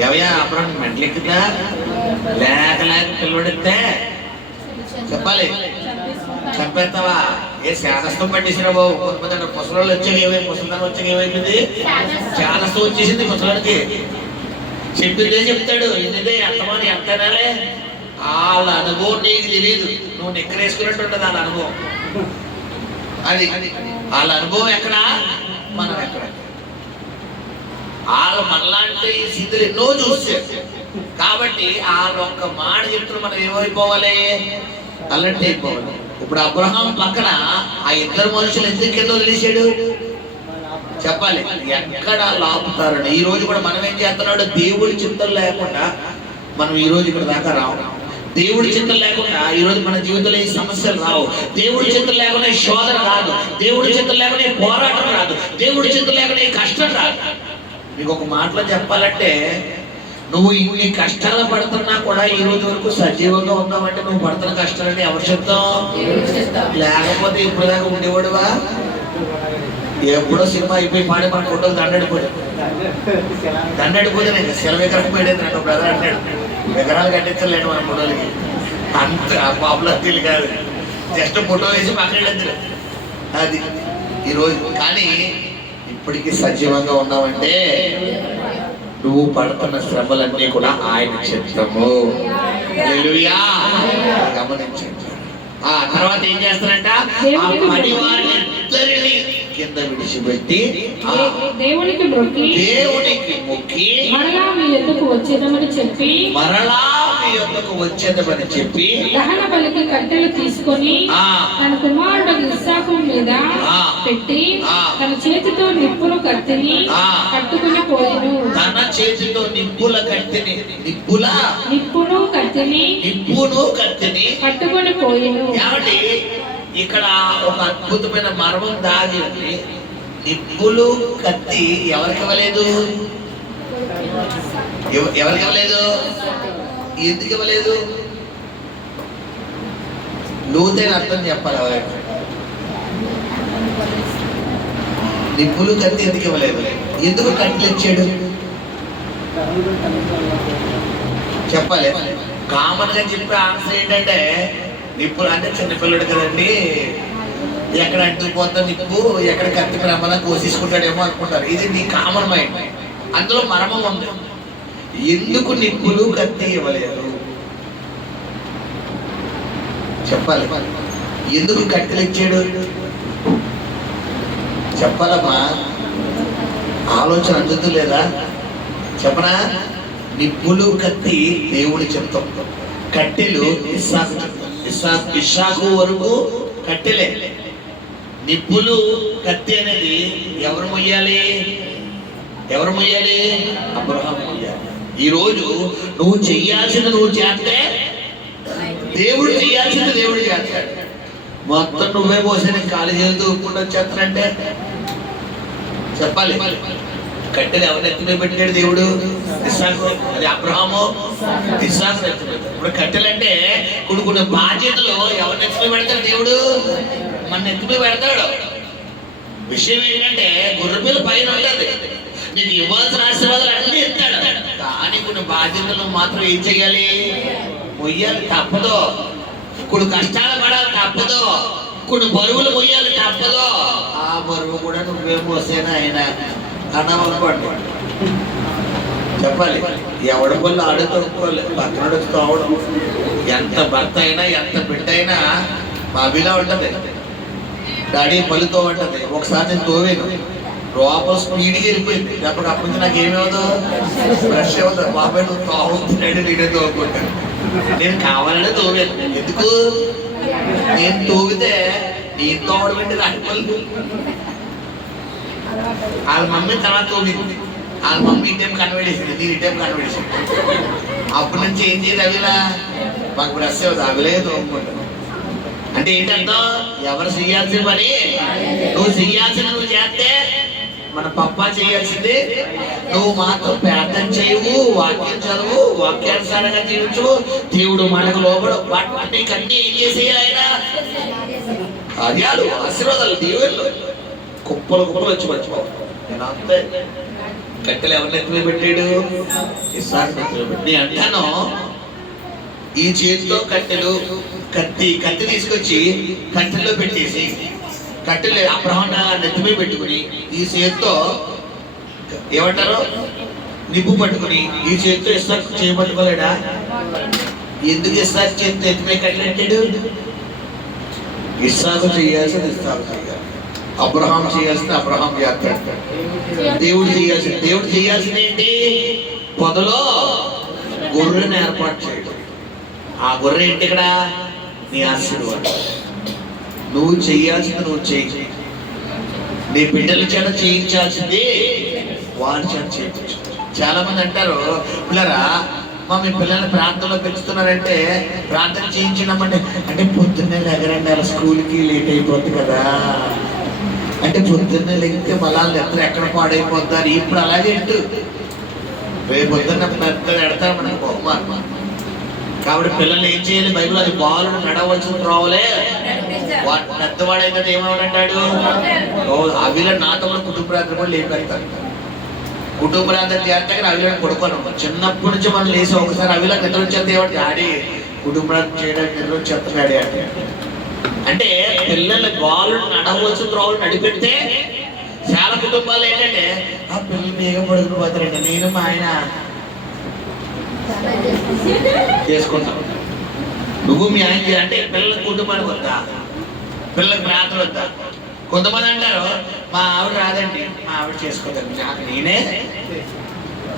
ఎవయా అప్పుడు మెంటలెక్కుతా లేక పిల్లడితే చెప్పాలి. చంపేస్తావా? ఏ శానస్థం పట్టేసిన బాబు. కొంతమంది ముసలోళ్ళు వచ్చాక ముసలిదాన్ని వచ్చాక ఏమైపోయింది? శానస్థం వచ్చేసింది ముసలాడికి. చెప్పిందే చెప్తాడు, ఇదే ఎంతమంది ఎంతనాలే. వాళ్ళ అనుభవం నీకు తెలియదు, నువ్వు నిక్కరేసుకున్నట్టు ఉంటుంది వాళ్ళ అనుభవం. అది వాళ్ళ అనుభవం ఎక్కడ, మనం ఎక్కడ. వాళ్ళు మనలాంటి స్థితులు ఎన్నో చూస్తారు కాబట్టి వాళ్ళు ఒక్క మాట చెప్తున్న మనం ఏమైపోవాలి? అలర్ట్ అయిపోవాలి. ఇప్పుడు అబ్రహాం పక్కన ఆ ఇద్దరు మనుషులు ఎందుకు కింద వదిలేశాడు చెప్పాలి. ఎక్కడ లాపుతారండి. ఈ రోజు కూడా మనం ఏం చేస్తున్నాడు? దేవుడి చిత్తం లేకుండా మనం ఈ రోజు ఇక్కడ దాకా రావు. దేవుడి చిత్తం లేకుండా ఈ రోజు మన జీవితంలో ఈ సమస్యలు రావు. దేవుడి చిత్తం లేకుండా శోధన రాదు. దేవుడి చిత్తం లేకుండా పోరాటం రాదు. దేవుడి చిత్తం లేకుండా కష్టం రాదు. మీకు ఒక మాటలో చెప్పాలంటే నువ్వు ఇన్ని కష్టాలు పడుతున్నా కూడా ఈ రోజు వరకు సజీవంగా ఉన్నావంటే నువ్వు పడుతున్న కష్టాలని ఎవరు చెప్తాం? లేకపోతే ఇప్పుడు దాకా ఉండేవాడువా? ఎప్పుడో సినిమా అయిపోయి పాడే మన ఫోటోలు దండడిపోయాడు. సెలవు విగ్రహం పడేది నాకు బ్రదర్ అంటాడు. విగ్రహాలు కట్టించలేడు మన ఫోటోలకి. అంత పాపులారిటీలు కాదు, జస్ట్ ఫోటో వేసి పక్కన. అది ఈరోజు కానీ ఇప్పటికీ సజీవంగా ఉన్నావంటే నువ్వు పడుతున్న శ్రమలన్నీ కూడా ఆయన చిత్తము. హల్లెలూయా. గమనించండి. ఆ తర్వాత ఏం చేస్తారంట? ఆ పని వారిని ఇద్దరిని కింద విడిచిపెట్టి దేవునికి మొక్కి మరలా మీ యొద్దకు వచ్చేదమని చెప్పి దహన బలికి కట్టెలు తీసుకొని తన కుమారుడు ఇస్సాకు మీద పెట్టి తన చేతితో నిప్పును కత్తిని కట్టుకుని పోయెను. తన చేతితో నిప్పును కత్తిని కట్టుకుని పోయెను. ఇక్కడ ఒక అద్భుతమైన మర్మం దాగి ఉంది. నిప్పులు కత్తి ఎవరికి ఇవ్వలేదు? ఎవరికి ఇవ్వలేదు? ఎందుకు ఇవ్వలేదు? లోతైన అర్థం చెప్పాలి. ఎవరికి నిప్పులు కత్తి ఎందుకు ఇవ్వలేదు? ఎందుకు కత్తులు ఇచ్చాడు చెప్పాలి. కామన్ గా చెప్పే ఆన్సర్ ఏంటంటే నిప్పులు అంటే చిన్నపిల్లడు కదండి, ఎక్కడ అంటుకుపోతా నిప్పు, ఎక్కడ కత్తి ప్రమాణ కోసేసుకుంటాడేమో అనుకుంటారు. ఇది నీ కామన్ మైండ్. అందులో మర్మం ఉంది. ఎందుకు నిప్పులు కత్తి ఇవ్వలేదు చెప్పాలి. ఎందుకు కట్టెలు ఇచ్చాడు చెప్పాలమ్మా. ఆలోచన అందుతలేదా? చెప్పనా? నిప్పులు కత్తి దేవుడి చిత్తం, కట్టెలు ఇస్సాకు చిత్తం. ఇస్సాకు వరకు కట్టెలే. నిప్పులు కత్తి అనేది ఎవరు మొయ్యాలి? అబ్రహాము మొయ్యాలి. ఈరోజు నువ్వు చెయ్యాల్సింది నువ్వు చేస్తే దేవుడు చేయాల్సింది దేవుడు చేస్తాడు. మొత్తం నువ్వే పోసి నేను ఖాళీ చేస్తూ ఊపుకుంటూ వచ్చేస్తానంటే చెప్పాలి. కట్టెలు ఎవరు ఎత్తున పెట్టాడు దేవుడు? ఇస్సాకు. అది అబ్రహాము, ఇస్సాకు ఎత్తున. ఇప్పుడు కట్టెలు అంటే కొన్ని బాధ్యతలు ఎవరిని ఎత్తున పెడతాడు దేవుడు? మన ఎత్తున పెడతాడు. విషయం ఏంటంటే గుర్రపిల్ల పైన ఉంటుంది, నీకు ఇవ్వాల్సిన ఆశీర్వాదాలు అన్నీ ఇస్తాడు. కానీ కొన్ని బాధ్యతలు మాత్రం ఏం చెయ్యాలి? మొయ్యాలి, తప్పదు. కొన్ని కష్టాలు పడాలి, తప్పదు. కొన్ని బరువులు మొయ్యాలి, తప్పదు. ఆ బరువు కూడా నువ్వే మోసేనా ఆయన అన్నామనుకోండి చెప్పాలి. ఎవడి పళ్ళు ఆడుకోవాలి, పక్కనడు తోవడం. ఎంత భర్త అయినా ఎంత బిడ్డ అయినా మా అభిలా ఉంటుంది. డాడీ పళ్ళుతో ఉంటుంది. ఒకసారి నేను తోవేను, లోపల స్పీడ్గా వెళ్ళిపోయింది. అప్పటి నుంచి నాకు ఏమవుతుందో బ్రష్ అవుతుంది. బాబాయ్ నువ్వు తోవుతున్నాడు, నేనే తోవుకుంటాను. నేను కావాలనే తోవేను. ఎందుకు? నేను తోవితే నేను తోవడం ఏంటి? రాని పళ్ళు వాళ్ళ మమ్మీ తర్వాత తోగింది. వాళ్ళ మమ్మీ ఈ టైం కన్వేడేసింది, నేను ఈ టైం కన్వేడేసింది. అప్పటి నుంచి ఏం చేయదు అవిలా, మాకు బ్రష్ అవుతుంది, అవిలే తోముకుంటాను. అంటే ఏంటంటే ఎవరు చెయ్యాల్సిన పని నువ్వు చెయ్యాల్సింది నువ్వు చేస్తే మన పప్పా చేయాల్సింది నువ్వు మాత్రం ప్రార్థన చేయవు, వాక్యం చదువు, వాక్యానుసారంగా జీవించు, దేవుడు మనకు లోపడు. నీకు అన్ని ఏం చేసేయాలి? ఆయన కార్యాలు, ఆశీర్వాదాలు, దేవుళ్ళు కుప్పలు వచ్చి మర్చిపోవు. నేను అంతే. కట్టెలు ఎవరిని ఎత్తుమే పెట్టాడు? ఇస్సాకు ఎత్తుమే పెట్టి. అంటాను ఈ చేతితో కట్టెలు కత్తి తీసుకొచ్చి కట్టెల్లో పెట్టేసి కట్టెలు అబ్రహాం నెత్తిమే పెట్టుకుని ఈ చేతితో ఏమంటారు నిప్పు పట్టుకుని ఈ చేతితో ఇస్సాకు చేయబట్టుకోలేడా? ఎందుకు ఇస్సాకు చేతితో ఎత్తుమే కట్టెలు? ఇస్సాకు చేయాల్సింది ఇస్సాకు చేయాలి, అబ్రహాం చేయాల్సింది అబ్రహాం చేస్తాడు. దేవుడు చేయాల్సింది ఏంటి? పొదలో గొర్రెను ఏర్పాటు చేయడం. ఆ గొర్రె ఏంటి? ఇక్కడ నీ ఆశీర్వాదం. నువ్వు చేయాల్సింది నువ్వు చేయి. నీ బిడ్డల చేత చేయించాల్సింది వారి చేత చేయించు. చాలా మంది అంటారు, పిల్లరా మీ పిల్లల్ని ప్రాంతంలో పెంచుతున్నారంటే ప్రార్థన చేయించినామంటే అంటే పొద్దున్నే లేగరండి, అలా స్కూల్కి లేట్ అయిపోద్ది కదా, అంటే పొద్దున్నే లేకపోతే మళ్ళీ ఎక్కడ పాడైపోతారు. ఇప్పుడు అలాగే రేపు పొద్దున్న పెద్దగా ఎడతారు మనకి బహుమానం. కాబట్టి పిల్లలు ఏం చేయాలి? బైబిల్ అది బాలు నడవలసిన రావులే పెద్దవాడైతే ఏమవునంటాడు? అవిల నాతో కుటుంబ ప్రాంతం కూడా లేపెడతాడు. కుటుంబ ప్రాంతం చేస్తాక అవిలను కొడుకోను. చిన్నప్పటి నుంచి మనం లేసి ఒకసారి అవిలా నిద్ర వచ్చేది ఏమంటే డాడీ కుటుంబ ప్రాంతం చేయడానికి నిద్ర వచ్చేస్తాడు డాడీ అంటే పిల్లల బాలు నడవలసిన రావులు నడిపెడితే చాలా కుటుంబాలు ఏంటంటే ఆ పిల్లలు బేగం పడుకుని పోతారండి, నేను మా ఆయన చేసుకుంటాం. నువ్వు మీ ఆయన అంటే పిల్లల కుటుంబానికి వద్దా, పిల్లలకు ప్రార్థన వద్దా? కొంతమంది అంటారు మా ఆవిడ రాదండి, మా ఆవిడ చేసుకోదండి, నాకు నేనే,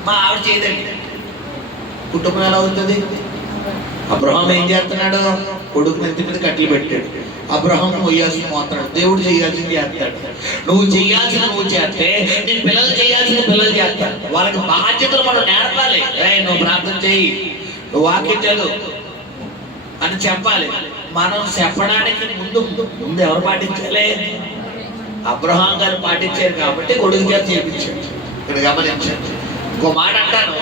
మా ఆవిడ చేయదండి. కుటుంబం ఎలా అవుతుంది? అబ్రహాం ఏం చేస్తున్నాడు? కొడుకు నెత్తి మీద కట్టెలు పెట్టాడు. అబ్రహాం మొయ్యాల్సిన మోస్తాడు, దేవుడు చేయాల్సింది చేస్తాడు. నువ్వు చేయాల్సిన నువ్వు చేస్తే నీ పిల్లలు చేయాల్సిన పిల్లలు చేస్తాడు. వాళ్ళకి బాధ్యతలు మనం నేర్పాలి. నువ్వు ప్రార్థన చేయి, నువ్వు వాక్యం చదువు అని చెప్పాలి. మనం చెప్పడానికి ముందు ఎవరు పాటించాలి? అబ్రహాం గారు పాటించారు కాబట్టి కొడుకు చేత చేయించాడు. ఇక్కడ గమనించండి. ఇంకో మాట అంటాను,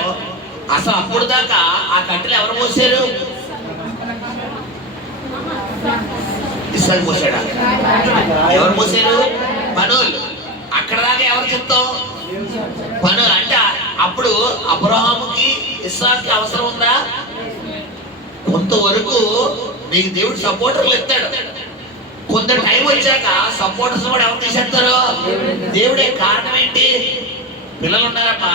అసలు అప్పుడు దాకా ఆ కట్టెలు ఎవరు మోసారు? ఇస్సాకు మోసాడా? ఎవరు మోసారు? పనులు. అక్కడ దాకా ఎవరు చెప్తాం? పనులు. అంటే అప్పుడు అబ్రహాముకి ఇస్సాకుకి అవసరం ఉందా? కొంతవరకు నీకు దేవుడు సపోర్టర్లు ఎత్తాడు. కొంత టైం వచ్చాక సపోర్టర్స్ కూడా ఎవరు తీసేస్తారు? దేవుడే. కారణం ఏంటి? పిల్లలు ఉన్నారమ్మా,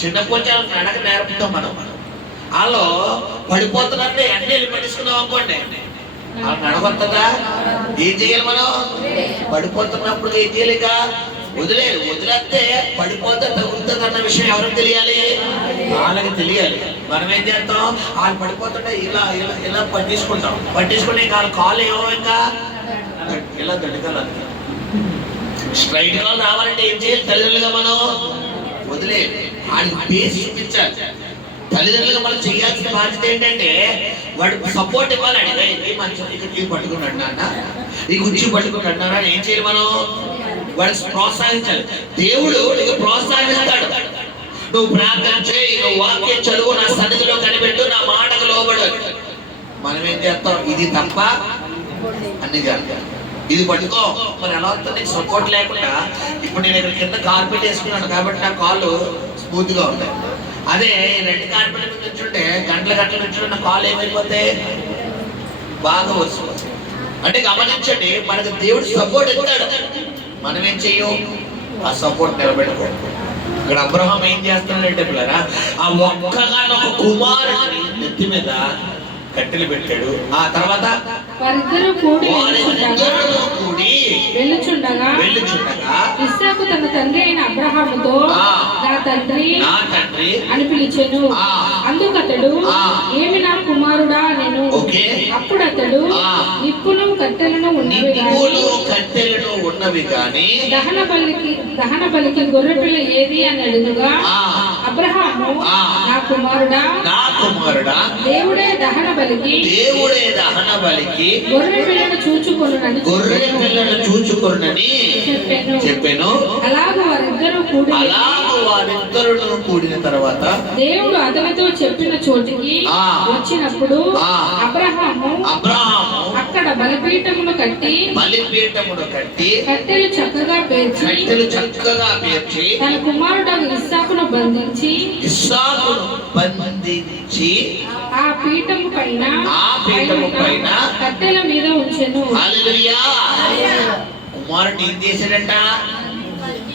చిన్నప్పటి నుంచి నడక నేర్పుతాం మనం. వాళ్ళు పడిపోతున్నారంటే అన్ని వెళ్ళి పట్టించుకున్నాం అనుకోండి, వాళ్ళు నడవస్తుందా? ఏం చేయాలి మనం? పడిపోతున్నప్పుడు ఏం చేయలేక వదిలేస్తే పడిపోతే తగ్గుతుంది అన్న విషయం ఎవరికి తెలియాలి? వాళ్ళకి తెలియాలి. మనం ఏం చేస్తాం? వాళ్ళు పడిపోతుంటే ఇలా ఇలా ఇలా పట్టించుకుంటే వాళ్ళ కాలు ఏమో ఇంకా ఇలా దడికలు స్ట్రైట్ గా రావాలంటే ఏం చేయాలి? తల్లిదండ్రులుగా మనం వాడికి బేస్ చూపించాలి. తల్లిదండ్రులుగా మనం చేయాల్సిన బాధ్యత ఏంటంటే వాడికి సపోర్ట్ ఇవ్వాలి. మంచి పట్టుకున్నాడు నాన్న, ఈ గుచ్చి పట్టుకున్నాడు నాన్న అని ఏం చేయాలి? మనం వాడికి ప్రోత్సహించాలి. దేవుడు నీకు ప్రోత్సహిస్తాడు. నువ్వు ప్రార్థన చేయి, నువ్వు వాక్యం చదువు, నా సన్నిధిలో కనిపెట్టు, నా మాటకు లోబడు. మనం ఏం చేస్తాం? ఇది తప్ప అన్ని చేస్తాం. ఇది పట్టుకో. మరి ఎలా వస్తుంది? నీకు సపోర్ట్ లేకుండా. ఇప్పుడు నేను ఇక్కడ కింద కార్పెట్ వేసుకున్నాను కాబట్టి నా కాళ్ళు స్మూత్ గా ఉంటాయి. అదే రెడ్ కార్పెట్ మీద నుంచుంటే గంటలు నుంచుంటే నా కాళ్ళు ఏమైపోతాయి? బాగా వస్తుంది. అంటే గమనించండి, మనకు దేవుడు సపోర్ట్ ఇస్తాడు. మనం ఏం చెయ్యం? ఆ సపోర్ట్ నిలబెట్టుకో. ఇక్కడ అబ్రహాం ఏం చేస్తున్నాడంటే పిల్లరా, ఆ ఒక్కగానొక కుమారుని నెత్తి మీద కట్టెలు పెట్టాడు. ఆ తర్వాత వారిద్దరూ కూడి వెళ్ళుచుండగా ఇస్సాకు తన తండ్రి అయిన అబ్రహాముతో నా తండ్రి అని పిలిచెను. అందుకతడు ఏమి నా కుమారుడా నేను. అప్పుడు అతడు నిప్పులు కట్టెలను ఉన్నవి కానీ దహన బలికి గొర్రె పిల్ల ఏది అని అడుగుగా అబ్రహాము నా కుమారుడా దేవుడే దహన బలికి గొర్రె పిల్లను చూచుకొనునని చెప్పాను. అలాగూ వారిద్దరూ కూడిన తర్వాత దేవుడు అతనితో చెప్పిన చోటికి వచ్చినప్పుడు అబ్రహాము అక్కడ బలిపీఠమును కట్టి కట్టెలు చక్కగా పేర్చి తన కుమారుడు ఇస్సాకును బంధించి ఆ పీఠము పైన కట్టెల మీద ఉంచెను. కుమారుడు ఏం చేశాడంట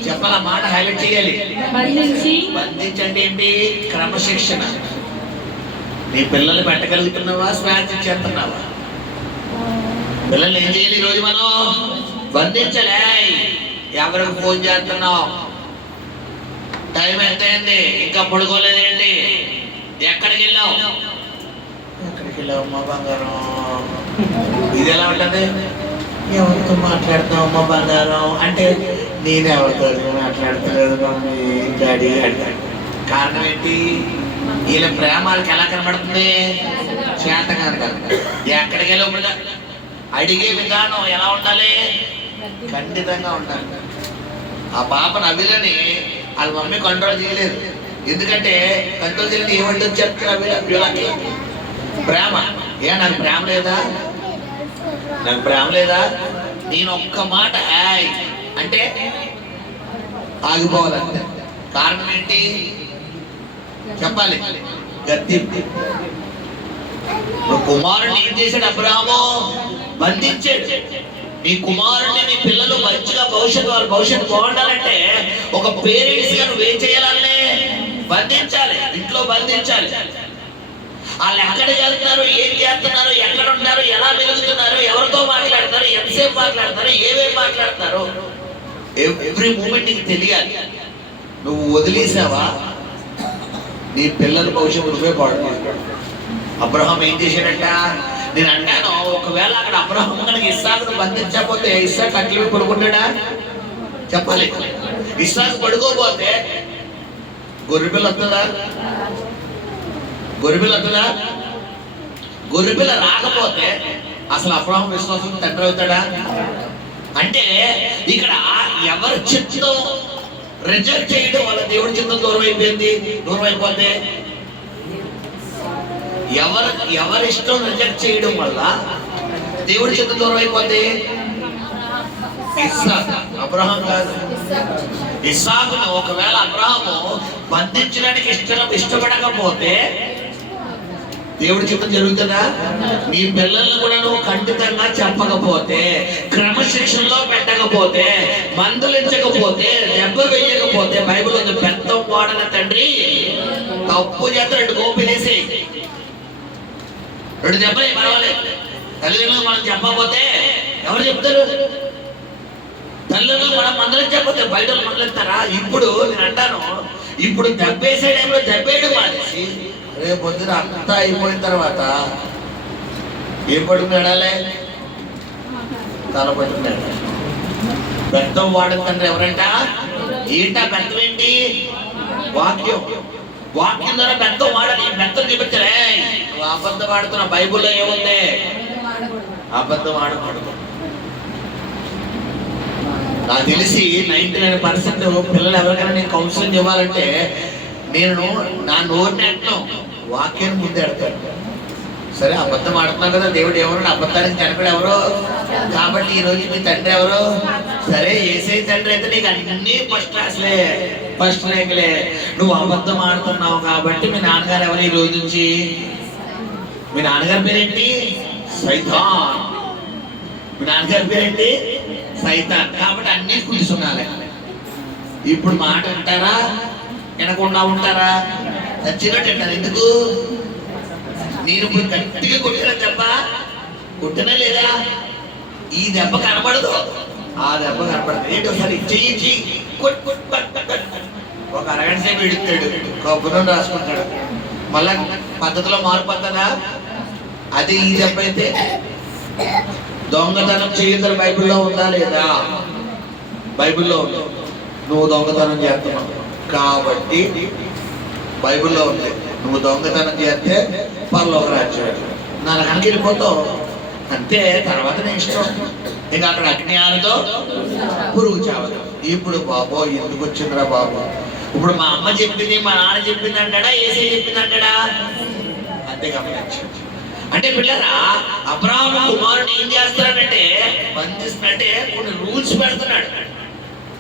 చెప్పాల మాట హైలైట్ చేయాలి. బంధించండి ఏంటి? క్రమశిక్షణ. నీ పిల్లల్ని పెట్టగలుగుతున్నావా? స్వేచ్ఛ చేస్తున్నావా? పిల్లల్ని ఏం చేయాలి? ఈరోజు మనం బంధించలే. ఎవరికి ఫోన్ చేస్తున్నావు? టైం ఎంత అయింది? ఇంకా పడుకోలేదేంటి? ఎక్కడికి వెళ్ళావు అమ్మా బంగారం? ఇది ఎలా ఉంటుంది? ఎవరితో మాట్లాడుతావు అమ్మా బంగారం అంటే నేను ఎవరితో మాట్లాడతలేదు మమ్మీ డాడీ అంటాడు. కారణం ఏంటి? వీళ్ళ ప్రేమాలకి ఎలా కనబడుతుంది? చేతగా అంటారు. ఎక్కడికి వెళ్ళి అడిగే విధానం ఎలా ఉండాలి? ఖండితంగా ఉండాలి. ఆ పాప నవ్విలని వాళ్ళ మమ్మీ కంట్రోల్ చేయలేదు. ఎందుకంటే కంట్రోల్ చేయలేదు. ఏమంటే చెప్తారు ప్రేమ. నాకు ప్రేమ లేదా? నాకు ప్రేమ లేదా? నేను ఒక్క మాట అంటే ఆగిపోవాలంటే కారణం ఏంటి చెప్పాలి? గట్టి. కుమారుని ఏం చేశాడు? అబ్రహాము బంధించాడు. నీ కుమారుడిని నీ పిల్లలు మంచిగా వాళ్ళ భవిష్యత్తు బాగుండాలంటే ఒక పేరెంట్స్ గా నువ్వేం చేయాలనే బంధించాలి, ఇంట్లో బంధించాలి. వాళ్ళు ఎక్కడికి వెళ్తున్నారు, ఏం చేస్తున్నారు, ఎక్కడ ఉంటారు, ఎలా వెలుగుతున్నారు, ఎవరితో మాట్లాడతారు, ఎంతసేపు మాట్లాడతారు, ఏమేమి మాట్లాడతారు, ఎవ్రీ మూమెంట్ నీకు తెలియాలి. నువ్వు వదిలేసావా నీ పిల్లల భవిష్యత్తు నువ్వే పాడు. అబ్రహాం ఏం చేశాడంట? నేను అంటాను, ఒకవేళ అక్కడ అబ్రహాం కనుక ఇస్సాకును బంధించకపోతే ఇస్సాకు కట్లు పడుకుంటాడా? చెప్పాలి. ఇస్సాకు పడుకోపోతే గొర్రెపిల్ల వస్తుందా? గొర్రెపిల్ల వస్తుందా? గొర్రెపిల్ల రాకపోతే అసలు అబ్రహాం విశ్వాసం తండ్రి అవుతాడా? అంటే ఇక్కడ ఎవరి చిత్తం రిజెక్ట్ చేయడం వల్ల దేవుడి చిత్తం దూరం అయిపోయింది. దూరం అయిపోతే ఎవరిష్టం రిజెక్ట్ చేయడం వల్ల దేవుడి చిత్తం దూరం అయిపోతే అబ్రహాం కాదు, ఇస్సాకును ఒకవేళ అబ్రహాము బంధించడానికి ఇష్టపడకపోతే దేవుడి చిత్తం జరుగుతుందా? నీ పిల్లలను కూడా నువ్వు ఖండితంగా చెప్పకపోతే, క్రమశిక్షణలో పెట్టకపోతే, మందలించకపోతే, దెబ్బ వేయకపోతే, బైబిల్ ఉంది, పెద్ద వాడన తండ్రి తప్పు చేత 2 కోపిలేసి 2 దెబ్బలే పర్వాలేదు. తల్లిదండ్రులు మనం చెప్పకపోతే ఎవరు చెప్తారు? తల్లిదండ్రులు మనం మందలించకపోతే బయట మందలిస్తారా? ఇప్పుడు నేను అంటాను, ఇప్పుడు దెబ్బేసే టైంలో దెబ్బేయడం మానేసి రేపు పొద్దున అంతా అయిపోయిన తర్వాత ఏం పడుకున్నాడాలే? తల పట్టుకున్నాడు. బెత్తం వాడుతుంటే ఎవరంట? ఏంటా బెత్తం ఏంటి? వాక్యం. వాక్యం ద్వారా బెత్తం వాడాలి. బెత్తం చూపించలే, నువ్వు అబద్ధం ఆడుతున్న. బైబుల్లో ఏముంది? అబద్ధం ఆడకూడదు. నాకు తెలిసి 99% పిల్లలు ఎవరికైనా నేను కౌన్సిలింగ్ ఇవ్వాలంటే నేను నా నోరు నెట్టను, వాక్యాన్ని ముందే ఆడతాడు. సరే అబద్ధం ఆడుతున్నావు కదా, దేవుడు ఎవరు? అబద్ధానికి చనిపోయాడు ఎవరు? కాబట్టి ఈ రోజు మీ తండ్రి ఎవరు? సరే ఏసై తండ్రి అయితే నీకు అన్ని ఫస్ట్ క్లాస్లే, ఫస్ట్ ర్యాంకులే. నువ్వు అబద్ధం ఆడుతున్నావు కాబట్టి మీ నాన్నగారు ఎవరు ఈ రోజు నుంచి? మీ నాన్నగారి పేరేంటి? సైతాన్. మీ నాన్నగారి పేరేంటి? సైతాన్. కాబట్టి అన్ని కూర్చున్నాలే. ఇప్పుడు మాట అంటారా? వినకుండా ఉంటారా? చచ్చినట్టు అంటారు. ఎందుకు? నేను ఇప్పుడు గట్టిగా కొట్టిన దెబ్బ కొట్టినా లేదా? ఈ దెబ్బ కనబడదు, ఆ దెబ్బ కనబడదు. ఏంటి ఒకసారి చెయ్యి ఒక అరగంట సేపు ఎడుతాడు, కొబ్బరి రాసుకుంటాడు, మళ్ళా పద్ధతిలో మారిపోతుందా? అదే ఈ దెబ్బ అయితే దొంగతనం చేయొద్దని బైబిల్లో ఉందా లేదా? బైబిల్లో ఉంది. నువ్వు దొంగతనం చేస్తున్నావు కాబట్టి బైబిల్లో ఉంది, నువ్వు దొంగతనం చేస్తే పరలోక రాజ్యం నరకానికి వెళ్ళిపోతావు అంతే. తర్వాత నీ ఇష్టం. ఇంకా అక్కడ అగ్ని ఆరదో పురుగు చావదు. ఇప్పుడు బాబో ఎందుకు వచ్చిందిరా బాబు? ఇప్పుడు మా అమ్మ చెప్పింది, మా నాన్న చెప్పింది అంటాడా, ఏసై చెప్పింది అంటాడా? అంతే గమనించు. అంటే పిల్లరా, అబ్రాహాము కుమారుడు ఏం చేస్తున్నాడంటే బంధిస్తున్నట్టే కొన్ని రూల్స్ పెడుతున్నాడు.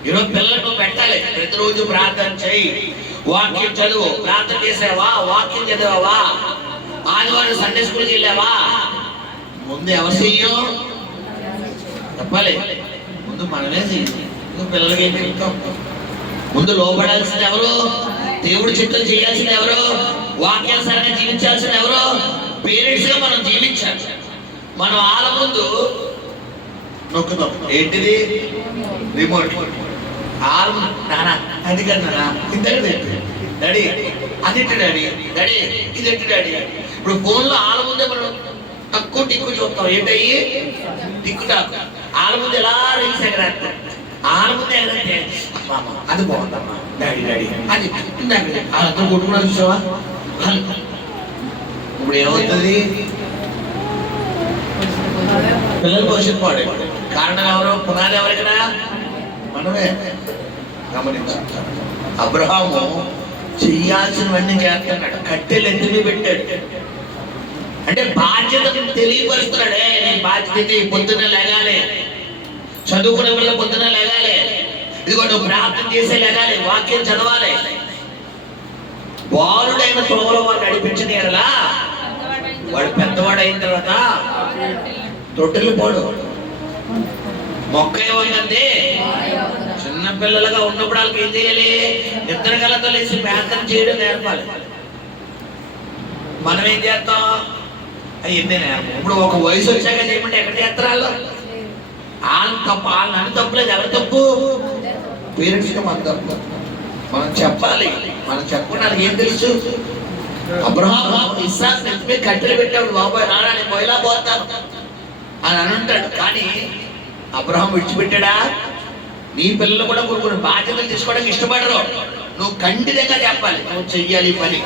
ఈరోజు పిల్లలకు పెట్టాలి, ప్రతిరోజు ప్రార్థన చేయి, వాక్యం చదువు. ప్రార్థన చేసావా? వాక్యం చదివావా? ఆదివారం సండే స్కూల్కి వెళ్ళావా? ముందు ఎవరు చెయ్యం చెప్పాలి. ముందు మనమే చెయ్యాలి. పిల్లలకి ఏం చెప్తాం? ముందు లోపడాల్సింది ఎవరు? దేవుడి చిత్తం చేయాల్సింది ఎవరు? వాక్యానుసారంగా జీవించాల్సింది ఎవరు? పేరెంట్స్ గా మనం జీవించాలి. మనం వాళ్ళ ముందు నొక్కుతాం. ఏంటిది? రిమోట్. నానా అది కన్నా ఇంతటి డాడీ అది డాడీ, డాడీ ఇది డాడీ. ఇప్పుడు ఫోన్లో వాళ్ళ ముందే మనం తక్కువ టిక్కు చూస్తాం. ఏంటయ్యి? టిక్కు టాక్. వాళ్ళ ముందు ఎలా రీల్స్ ఎగరేస్తాం. వాళ్ళ ముందే ఎగరంటే అది బాగుందమ్మా డాడీ, డాడీ అది వాళ్ళతో కొట్టుకున్నా చూసావా? ఇప్పుడు ఏమవుతుంది? పిల్లల భవిష్యత్తు పాడే. కారణం ఎవరు? పునాది ఎవరు? ఇక్కడ మనమే. గమనించు. అబ్రహాము చెయ్యాల్సినవన్నీ చేస్తున్నాడు. కట్టెలు ఎత్తుని పెట్టాడు. అంటే బాధ్యతను తెలియపరుస్తున్నాడే. నేను బాధ్యత పొద్దున్న లేగాలి, చదువుకునే పిల్ల పొద్దున్న లేగాలి, ఇదిగో నువ్వు ప్రార్థన చేసే లేగాలి, వాక్యం చదవాలి. బాలుడైన తోమలో వాడు నడిపించిన ఎడలా వాడు పెద్దవాడు అయిన తర్వాత తొట్టెలు పోడు. మొక్క ఏమవుతుంది? చిన్న పిల్లలుగా ఉన్నప్పుడు వాళ్ళకి ఏం చేయాలి? నిద్ర గలతో లేచి ప్రార్థన చేయడం నేర్పాలి. మనం ఏం చేస్తాం? అయ్యిందే నేర్పం. ఇప్పుడు ఒక వయసు వచ్చాక చేయమంటే ఎక్కడ చేస్తారు వాళ్ళు? వాళ్ళని తప్పు, వాళ్ళని అని తప్పులేదు. ఎవరి తప్పు? పేరెంట్స్గా మన తప్పు. మనం చెప్పాలి. మనం చెప్పకుండా వాళ్ళకి ఏం తెలుసు? అబ్రహాము ఇస్సాకు నెత్తిమీద కట్టెలు పెట్టాడు. బాబాయ్ నాన్న నేను పోయిలా పోతాను అని అంటాడు. కానీ అబ్రహాం విడిచిపెట్టాడా? నీ పిల్లలు కూడా కొన్ని బాధ్యతలు తీసుకోవడానికి ఇష్టపడరు. నువ్వు ఖండితంగా చెప్పాలి, నువ్వు చెయ్యాలి పని,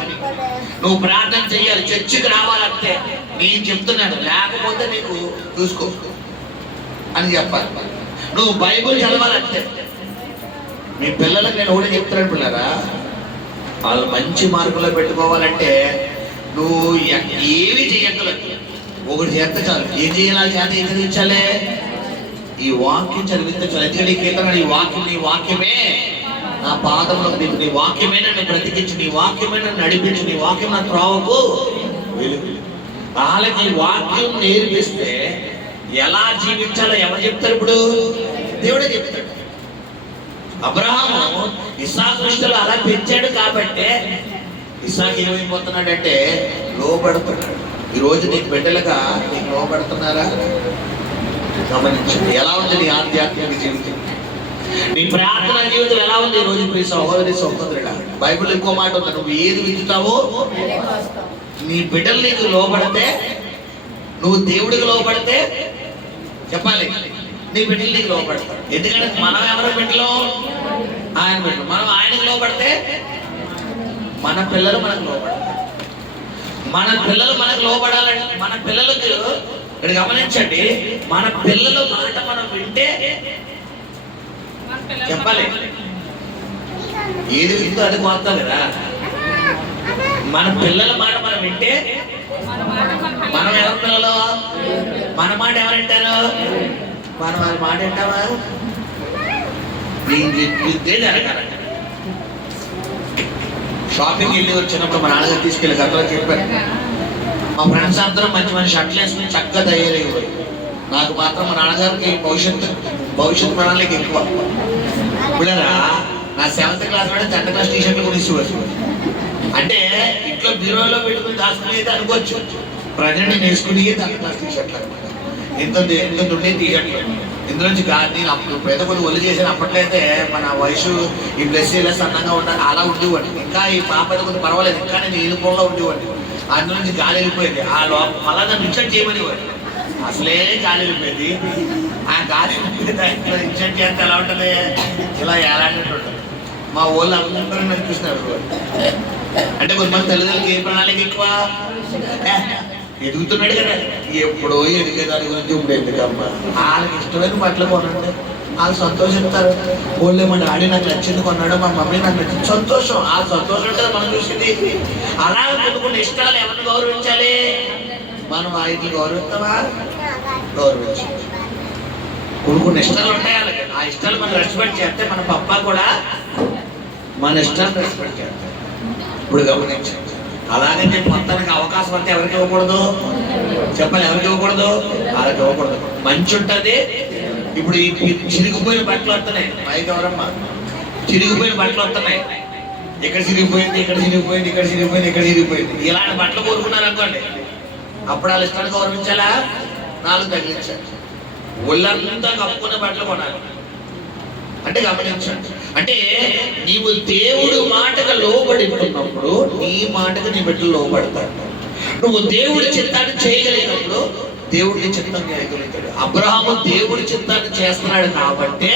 నువ్వు ప్రార్థన చెయ్యాలి, చర్చికి రావాలంటే నేను చెప్తున్నాను, లేకపోతే నీకు చూసుకో అని చెప్పాలి. నువ్వు బైబుల్ చదవాలంటే మీ పిల్లలకు నేను కూడా చెప్తున్నాను. పిల్లరా వాళ్ళు మంచి మార్కులో పెట్టుకోవాలంటే నువ్వు ఏమి చెయ్యగలవు? ఒకటి చేస్తే చాలు. ఏం చేయాలి? చేత ఏం చదివించాలి? ఈ వాక్యం చదివించాలి. ఎందుకంటే ఈ కీర్తన ఈ వాక్యం, నీ వాక్యమే నా పాదంలో దిగు, నీ వాక్యమే నన్ను బ్రతికించు, నీ వాక్యమే నన్ను నడిపించు, నీ వాక్యం నా త్రోవకు వెలుగు. వాళ్ళకి వాక్యం నేర్పిస్తే ఎలా జీవించాలో ఎవరు చెప్తారు? ఇప్పుడు దేవుడే చెప్తాడు. అబ్రహాము ఇస్సాకు దృష్టిలో అలా పెంచాడు కాబట్టి ఇస్సాకు ఏమైపోతున్నాడంటే లోబడుతున్నాడు. ఈ రోజు నీకు బిడ్డలుగా నీకు లోబడుతున్నారా? గమనించండి. ఎలా ఉంది నీ ఆధ్యాత్మిక జీవితం? నీ ప్రార్థన జీవితం ఎలా ఉంది ఈ రోజు? మీ సహోదరి సహోదరుడా, బైబిల్ ఇంకో మాట ఉంది, నువ్వు ఏది విత్తుతావో నీ బిడ్డలు నీకు లోబడితే, నువ్వు దేవుడికి లోబడితే చెప్పాలి, నీ బిడ్డలు నీకు లోబడతారు. ఎందుకంటే మనం ఎవరి బిడ్డలు? ఆయన బిడ్డలు. మనం ఆయనకు లోబడితే మన పిల్లలు మనకు లోబడతారు. మన పిల్లలు మనకు లోబడాలంటే మన పిల్లలకు ఇక్కడ గమనించండి, మన పిల్లల మాట మనం వింటే చెప్పాలి, ఏది విందో అది కోస్తాం కదా. మన పిల్లల మాట మనం వింటే మనం ఎవరి పిల్లలు? మన మాట ఎవరు వింటారు? మనం వాళ్ళ మాట వింటావా? నేను చెప్తే జరగాలి. షాపింగ్ వెళ్ళి వచ్చినప్పుడు మా నాన్నగారు తీసుకెళ్ళి గతంలో చెప్పారు, మా ఫ్రెండ్స్ అందరం మంచి మంచి షర్ట్లు వేసుకుని చక్కగా తయారయ్యేవారు. నాకు మాత్రం మా నాన్నగారికి భవిష్యత్ ప్రణాళిక ఎక్కువ. ఇప్పుడరా నా 7th క్లాస్ నుండి 10th క్లాస్ టీషర్ట్లు కొనిచ్చేవారు. అంటే ఇంట్లో బీరోలో పెట్టుకుని దాచుకునేది అనుకోవచ్చు. ప్రజెంట్ నేను వేసుకుని 10th క్లాస్ టీషర్ట్లు అనమాట. ఇంత ఉండే టీషర్ట్లు ఇందులోంచి నేను అప్పుడు పేద కొన్ని ఒళ్ళు చేసాను. అప్పట్లయితే మన వయసు ఈ బ్లెస్ ఇలా సన్నంగా ఉండాలి అలా ఉండేవాడిని. ఇంకా ఈ పాప కొంచెం పర్వాలేదు, ఇంకా నేను యూనిఫామ్లో ఉండేవాడిని. అందులో నుంచి గాలి వెళ్ళిపోయింది. ఆ మళ్ళా నన్ను ఇన్సర్ట్ చేయమనేవాడు. అసలే గాలి వెళ్ళిపోయింది. ఆ గాలి దాంట్లో ఇన్సర్ట్ చేస్తే ఎలా ఉంటుంది? ఇలా ఎలాంటి ఉంటుంది. మా వాళ్ళు అందరూ నన్ను చూసినారు. అంటే కొంతమంది తల్లిదండ్రులకి ఏ ప్రణాళిక ఎక్కువ? ఎదుగుతున్నాడు కదా, ఎప్పుడో ఎదిగేదాని గురించి ఇప్పుడు ఎందుకమ్మా? వాళ్ళకి ఇష్టమైన బట్టలు కొనండి, వాళ్ళు సంతోషిస్తారు. వాళ్ళు మా డాడీ నాకు నచ్చింది కొన్నాడు, మా మమ్మీ నాకు నచ్చింది, సంతోషం. ఆ సంతోషం కదా మనం చూసింది. అలా కొన్ని ఇష్టాలు ఎవరిని గౌరవించాలి? మనం వాటిని గౌరవిస్తామా? గౌరవించాలి. కొన్ని ఇష్టాలు ఉంటాయి వాళ్ళకి. ఆ ఇష్టాలు మనం రెస్పెక్ట్ చేస్తే మన పప్ప కూడా మన ఇష్టాన్ని రెస్పెక్ట్ చేస్తారు. ఇప్పుడు గమనించండి. అలాగే చెప్పి మొత్తానికి అవకాశం అంటే ఎవరికి ఇవ్వకూడదు? చెప్పాలి, ఎవరికి ఇవ్వకూడదు? వాళ్ళకి ఇవ్వకూడదు. మంచి ఉంటుంది. ఇప్పుడు ఈ చిరిగిపోయిన బట్టలు వస్తున్నాయి. పైకి ఎవరమ్మా? చిరిగిపోయిన బట్టలు వస్తున్నాయి. ఇక్కడ చిరిగిపోయింది, ఇక్కడ చిరిగిపోయింది, ఇక్కడ చిరిగిపోయింది, ఇక్కడ చిరిగిపోయింది. ఇలాంటి బట్టలు కోరుకున్నారు అనుకోండి, అప్పుడు వాళ్ళ ఇష్టాన్ని గౌరవించాలా? 4 తగిలించాలి. ఒళ్ళంతా కప్పుకున్న బట్టలు కొనాలి. అంటే గమనించండి, అంటే నీవు దేవుడు మాటకు లోబడి ఉన్నప్పుడు నీ మాటకు నీ బిడ్డలు లోబడతాడు. నువ్వు దేవుడి చిత్తాన్ని చేయగలిగినప్పుడు దేవుడిని చిత్తం చేయగలుగుతాడు. అబ్రహాము దేవుడి చిత్తాన్ని చేస్తున్నాడు కాబట్టి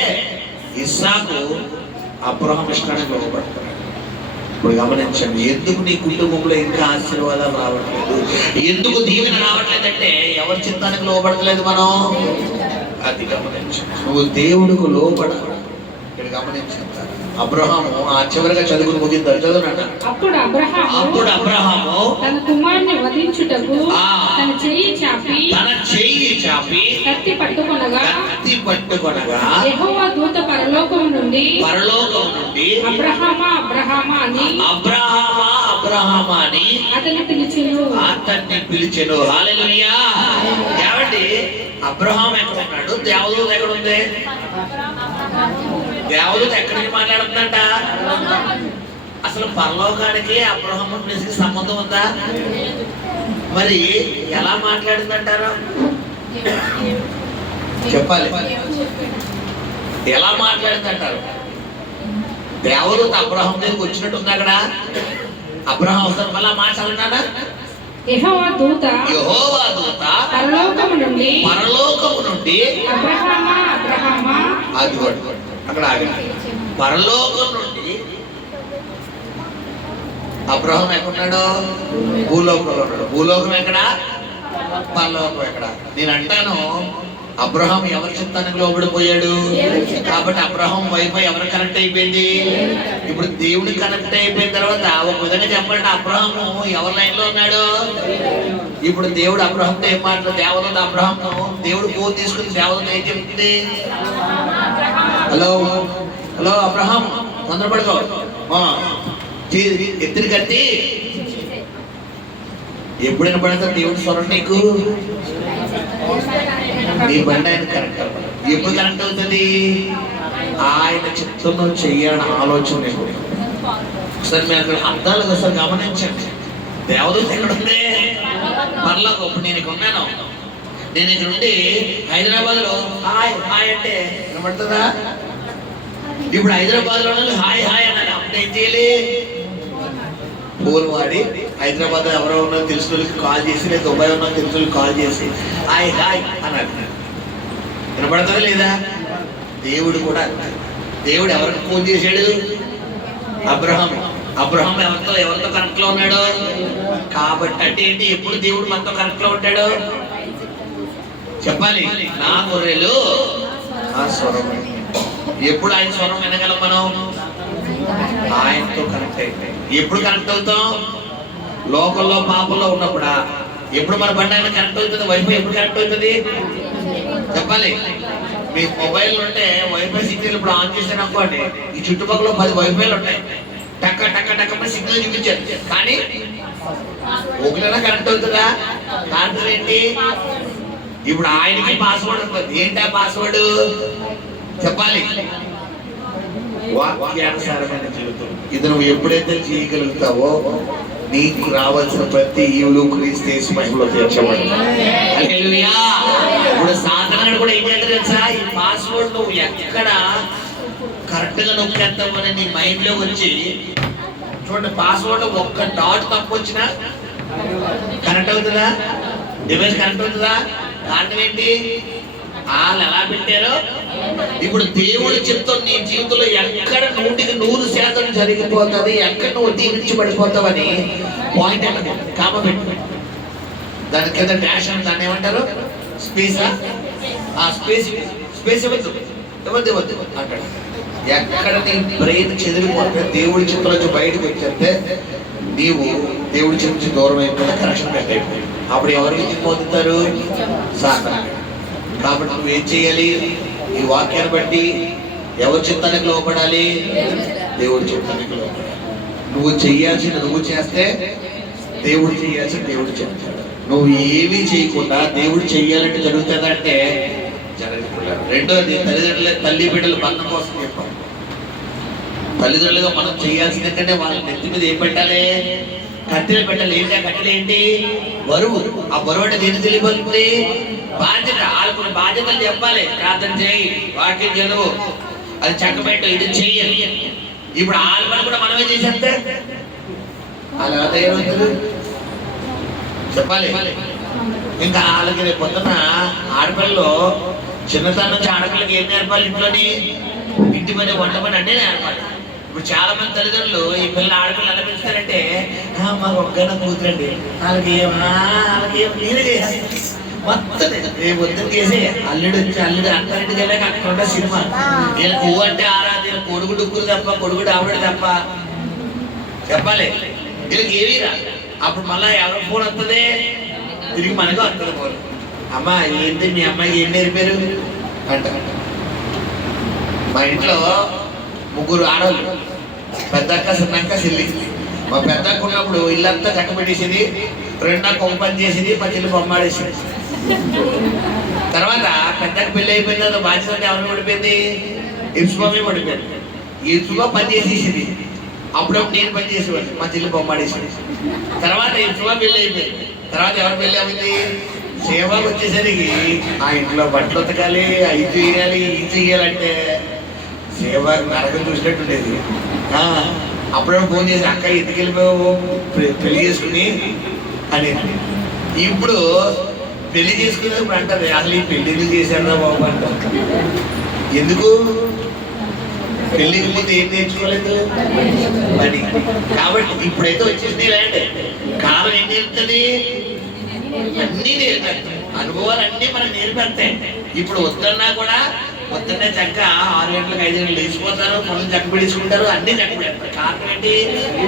ఇస్సాకు అబ్రహాం ఇష్టానికి లోబడతాడు. ఇప్పుడు గమనించండి, ఎందుకు నీ కుటుంబంలో ఇంకా ఆశీర్వాదాలు రావట్లేదు, ఎందుకు దీవెన రావట్లేదంటే ఎవరి చిత్తానికి లోబడతలేదు మనం. అది గమనించండి. నువ్వు దేవుడికి లోబడాలి. ఇక్కడ గమనించండి, అబ్రహాము ఆ చివరిగా చదువుకుని ముగింది చదువునంట. అప్పుడు అబ్రహాము తన కుమారుని వధించుటకు తన చెయ్యి చాపి కత్తి పట్టుకొనగా యెహోవా దూత పరలోకము నుండి అబ్రహామా అని అబ్రహామా అని అతన్ని పిలిచెను. హల్లెలూయా. ఏమండి, అబ్రహాం ఎక్కడ ఉన్నాడు? దేవదూత ఎక్కడ ఉంది? దేవదూత ఎక్కడికి మాట్లాడుతుందంట? అసలు పరలోకానికి అబ్రహాము ప్లేస్కి సంబంధం ఉందా? మరి ఎలా మాట్లాడిందంటారు? చెప్పాలి. ఎలా మాట్లాడిందంటారు? దేవదూత అబ్రహాం దగ్గరికి వచ్చినట్టు ఉంది అక్కడ. అబ్రహాం అవసరం వల్ల మాట్లాడినాడా? యెహోవా దూత పరలోకము నుండి అబ్రహామా అబ్రహామా, అది అక్కడ ఆగండి. పరలోకం నుండి అబ్రహాం ఎక్కడున్నాడు? భూలోకంలో ఉన్నాడు. భూలోకం ఎక్కడ? పరలోకం ఎక్కడ? నేను అంటాను, అబ్రహాం ఎవరి చిత్తానికి లోబడిపోయాడు కాబట్టి అబ్రహాం వైఫై ఎవరు కనెక్ట్ అయిపోయింది? ఇప్పుడు దేవుడు కనెక్ట్ అయిపోయిన తర్వాత ఒక విధంగా చెప్పండి, అబ్రహాము ఎవరి లైన్ లో ఉన్నాడు? ఇప్పుడు దేవుడు అబ్రహాంతో ఏం మాట్లాడు? దేవదూత అబ్రహాంను దేవుడు ఫోన్ తీసుకుని దేవదూత ఏం చెప్తుంది? హలో హలో అబ్రహాం, తొందరపడుకో, ఎత్తిని కట్టి. ఎప్పుడైనా పడతా దేవుడు స్వరం నీకు? నీ బండి ఆయన కరెక్ట్ అవ్వాలి. ఎప్పుడు కరెక్ట్ అవుతుంది? ఆయన చిత్తంలో చెయ్యాలని ఆలోచన. ఒకసారి మీరు అక్కడ అర్థాలు ఒకసారి గమనించండి. దేవదూత ఎక్కడ ఉంది? పర్లోకం. ఇప్పుడు నేను ఇక్కడ ఉన్నాను. నేను ఇక్కడ ఉండి హైదరాబాద్ లో హాయ్ హాయ్ అంటే వినబడుతుందా? ఇప్పుడు హైదరాబాద్ లో హాయ్ హాయ్ అన్నాను. అప్పుడు ఏం చేయాలి? ఫోన్ వాడి హైదరాబాద్ ఎవరో ఉన్నా తెలిసిన వాళ్ళకి కాల్ చేసి, లేదా దుబాయ్ ఉన్నా తెలిసిన వాళ్ళకి కాల్ చేసి హాయ్ హాయ్ అన్నాడు. వినపడుతుందా లేదా? దేవుడు కూడా, దేవుడు ఎవరికి ఫోన్ చేశాడు? అబ్రహాం. అబ్రహాం ఎవరితో కనెక్ట్ లో ఉన్నాడు? కాబట్టి అంటే ఏంటి? ఎప్పుడు దేవుడు మనతో కనెక్ట్ లో ఉంటాడు? చెప్పాలి. నా గొర్రెలు ఆ స్వరం. ఎప్పుడు ఆయన స్వరం వినగలం మనం? ఆయనతో కనెక్ట్ అయిపోయి. ఎప్పుడు కనెక్ట్ అవుతాం? లోకల్లో పాపంలో ఉన్నప్పుడా? ఎప్పుడు మన బండి ఆయన కనెక్ట్ అవుతుంది? వైఫై ఎప్పుడు కనెక్ట్ అవుతుంది? చెప్పాలి. మీ మొబైల్ ఉంటే వైఫై సిగ్నల్ ఇప్పుడు ఆన్ చేశాను అనుకోండి, ఈ చుట్టుపక్కల 10 వైఫైలు ఉంటాయి. టక్క టక్క టక్క సిగ్నల్ చూపించారు, కానీ ఒకవేళ కనెక్ట్ అవుతుందా? కారణం ఏంటి? ఇప్పుడు ఆయనకి పాస్వర్డ్ ఉంటుంది. ఏంటి ఆ పాస్వర్డ్? చెప్పాలి. వాక్యానుసారమైన జీవితం. ఇది నువ్వు ఎప్పుడైతే చేయగలుగుతావో నీకు రావాల్సిన ప్రతి ఈవులు క్రీస్తు యేసు మహిమలో తీర్చబడతాయి. హల్లెలూయా. ఇప్పుడు సాధారణ కూడా ఏం చేయాలి తెలుసా? ఈ పాస్వర్డ్ నువ్వు ఎక్కడ కరెక్ట్ గా నొక్కేస్తావని నీ మైండ్ లో వచ్చి చూడండి. పాస్వర్డ్ ఒక్క డాట్ తప్పు వచ్చినా కరెక్ట్ అవుతుందా? డివైస్ కరెక్ట్ అవుతుందా? కారణం ఏంటి? వాళ్ళు ఎలా పెట్టారో. ఇప్పుడు దేవుడి చిత్తం నీ జీవితంలో ఎక్కడ 100% జరిగిపోతుంది, ఎక్కడ నువ్వు దీవించబడిపోతావని పాయింట్ అంటే కామ పెట్టు. దాని కింద డాష్ అని దాన్ని ఏమంటారు? స్పేసా? ఆ స్పేస్ స్పేస్ ఇవ్వద్దు ఇవ్వద్దు ఇవ్వద్దు అంటాడు. ఎక్కడ నీ బ్రెయిన్ చెదిరిపోతే దేవుడి చిత్రం నుంచి బయటకు వచ్చేస్తే నీవు దేవుడి చిత్రం నుంచి దూరం అయిపోతే కనెక్షన్ పెట్టయిపోయి అప్పుడు ఎవరికి పొందుతారు? సాధన. కాబట్టి నువ్వేం చేయాలి? ఈ వాక్యాన్ని బట్టి ఎవరి చిత్తానికి లోపడాలి? దేవుడి చిత్తానికి లోపడాలి. నువ్వు చెయ్యాల్సింది నువ్వు చేస్తే దేవుడు చేయాల్సింది దేవుడు చెప్తాడు. నువ్వు ఏమీ చేయకుండా దేవుడు చెయ్యాలంటే జరుగుతుందంటే జరగకుండా. రెండోది తల్లి బిడ్డల బంధం కోసం చెప్పాం. తల్లిదండ్రులుగా మనం చేయాల్సింది ఏంటంటే వాళ్ళ నెత్తి మీద ఏం పెట్టాలి? కట్టెలు పెట్టాలి. ఏంటి ఆ కట్టెలు? ఏంటి? బరువు. ఆ బరువు అంటే దేని తెలియబడుతుంది? బాధ్యత. వాళ్ళకున్న బాధ్యతలు చెప్పాలి. ప్రార్థన చేయి, వాక్యం చదువు, అది చక్కబెట్టు, ఇది చెయ్యాలి. ఇప్పుడు వాళ్ళ పని కూడా మనమే చేసేస్తే వాళ్ళు ఎలా తయారవుతారు? చెప్పాలి. ఇంకా వాళ్ళకి రేపు పొద్దున ఆడపిల్లలు చిన్నతనం నుంచి ఆడపిల్లకి ఏం నేర్పాలి? ఇంట్లోని ఇంటి పని, వంట పని అంటే నేర్పాలి. ఇప్పుడు చాలా మంది తల్లిదండ్రులు ఈ పిల్లలు ఆడపిల్లలు ఎలా పెంచుతారంటే మాకు ఒక్కన కూతురండి, వాళ్ళకి నేనే చేయాలి మొత్తం. రేపు పొద్దున చేసే అల్లుడు వచ్చి అల్లుడు అంతరింటికి వెళ్ళాక అక్కడ సినిమా. నేను పువ్వు అంటే ఆరాధన, కొడుకు డుక్కులు తప్ప, కొడుకు ఆవిడ తప్ప. చెప్పాలి. వీళ్ళకి ఏమీ రా. అప్పుడు మళ్ళా ఎవరో ఫోన్ వస్తుంది, తిరిగి మనకు వస్తుంది ఫోన్. అమ్మా ఏంటి మీ అమ్మాయికి ఏం నేర్పారు అంట. మా ఇంట్లో 3 ఆడవాళ్ళు, పెద్దక్క చిన్నక్క చెల్లి. మా పెద్దక్క ఉన్నప్పుడు ఇల్లంతా చక్క పెట్టేసింది, రెండక్క ఒక పని చేసింది, మా చెల్లి బొమ్మాడేసింది. తర్వాత పెద్దక్క పెళ్ళి అయిపోయింది, అది బాధ్యత ఎవరు పడిపోయింది, ఇప్స్వామి పడిపోయింది. ఇప్సుగా పని చేసేసింది, అప్పుడప్పుడు నేను పని చేసేవాడిని, మా చెల్లి బొమ్మాడేసింది. తర్వాత ఇప్సుగా పెళ్ళి అయిపోయింది. తర్వాత ఎవరు పెళ్ళి అయింది, సేవకు వచ్చేసరికి ఆ ఇంట్లో బట్టలు ఉతకాలి, అవి చేయాలి, ఇది చెయ్యాలంటే సేవ నరకం చూసినట్టు ఉండేది. అప్పుడప్పుడు ఫోన్ చేసి అక్క ఎందుకు వెళ్ళిపోయావు పెళ్లి చేసుకుని అని. ఇప్పుడు పెళ్లి చేసుకునేప్పుడు అంటారు అసలు ఈ పెళ్లి ఎందుకు చేశారా బాబు అంటారు. ఎందుకు పెళ్లికి ముందు ఏం నేర్చుకోలేదు అని. కాబట్టి ఇప్పుడైతే వచ్చేసింది ఇలాంటి కాలం ఏం నేర్పుతుంది, అన్నీ నేర్పేస్తాయి, అనుభవాలు అన్నీ మనకు నేర్పేస్తాయి. ఇప్పుడు వద్దన్నా కూడా పొద్దున్నే చక్క 6 గంటలకు 5 గంటలు లేచిపోతారు, పనులు చక్క పిడుచుకుంటారు, అన్నీ చక్క పెడతారు. కారణం ఏంటి,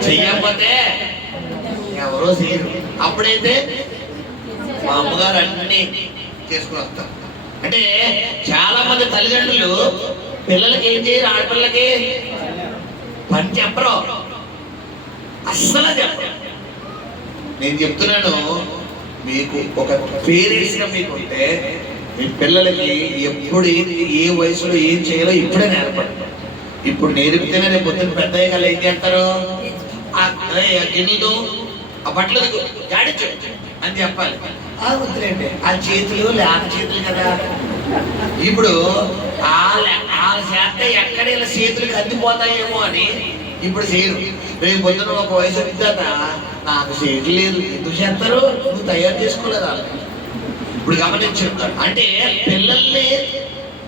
చెయ్యకపోతే ఎవరో చేయరు. అప్పుడైతే మా అమ్మగారు అన్నీ చేసుకుని వస్తారు. అంటే చాలా మంది తల్లిదండ్రులు పిల్లలకి ఏం చేయరు, ఆడపిల్లలకి పని చెప్పరు, అస్సలు చెప్పరు. నేను చెప్తున్నాను, మీకు ఒక పేరెంట్స్గా మీకు ఉంటే మీ పిల్లలకి ఎప్పుడు ఏ వయసులో ఏం చేయాలో ఇప్పుడే నేర్పడతారు. ఇప్పుడు నేర్పితేనే రేపు పొద్దున్న పెద్ద అయ్యాక ఏం చేస్తారు, గిన్నెలు ఆ బట్టలు జాడించు అని చెప్పాలి. వద్దులేండి, ఆ చేతులు లేక చేతులు కదా. ఇప్పుడు వాళ్ళ చేస్తే ఎక్కడ ఇలా చేతులకు అందిపోతాయేమో అని ఇప్పుడు చేయరు. రేపు పొద్దున ఒక వయసు విద్యాత నాకు చేతులు లేదు, ఎందుకు చేస్తారు, నువ్వు తయారు చేసుకోలేదు వాళ్ళు. ఇప్పుడు గమనించుంటారు. అంటే పిల్లల్ని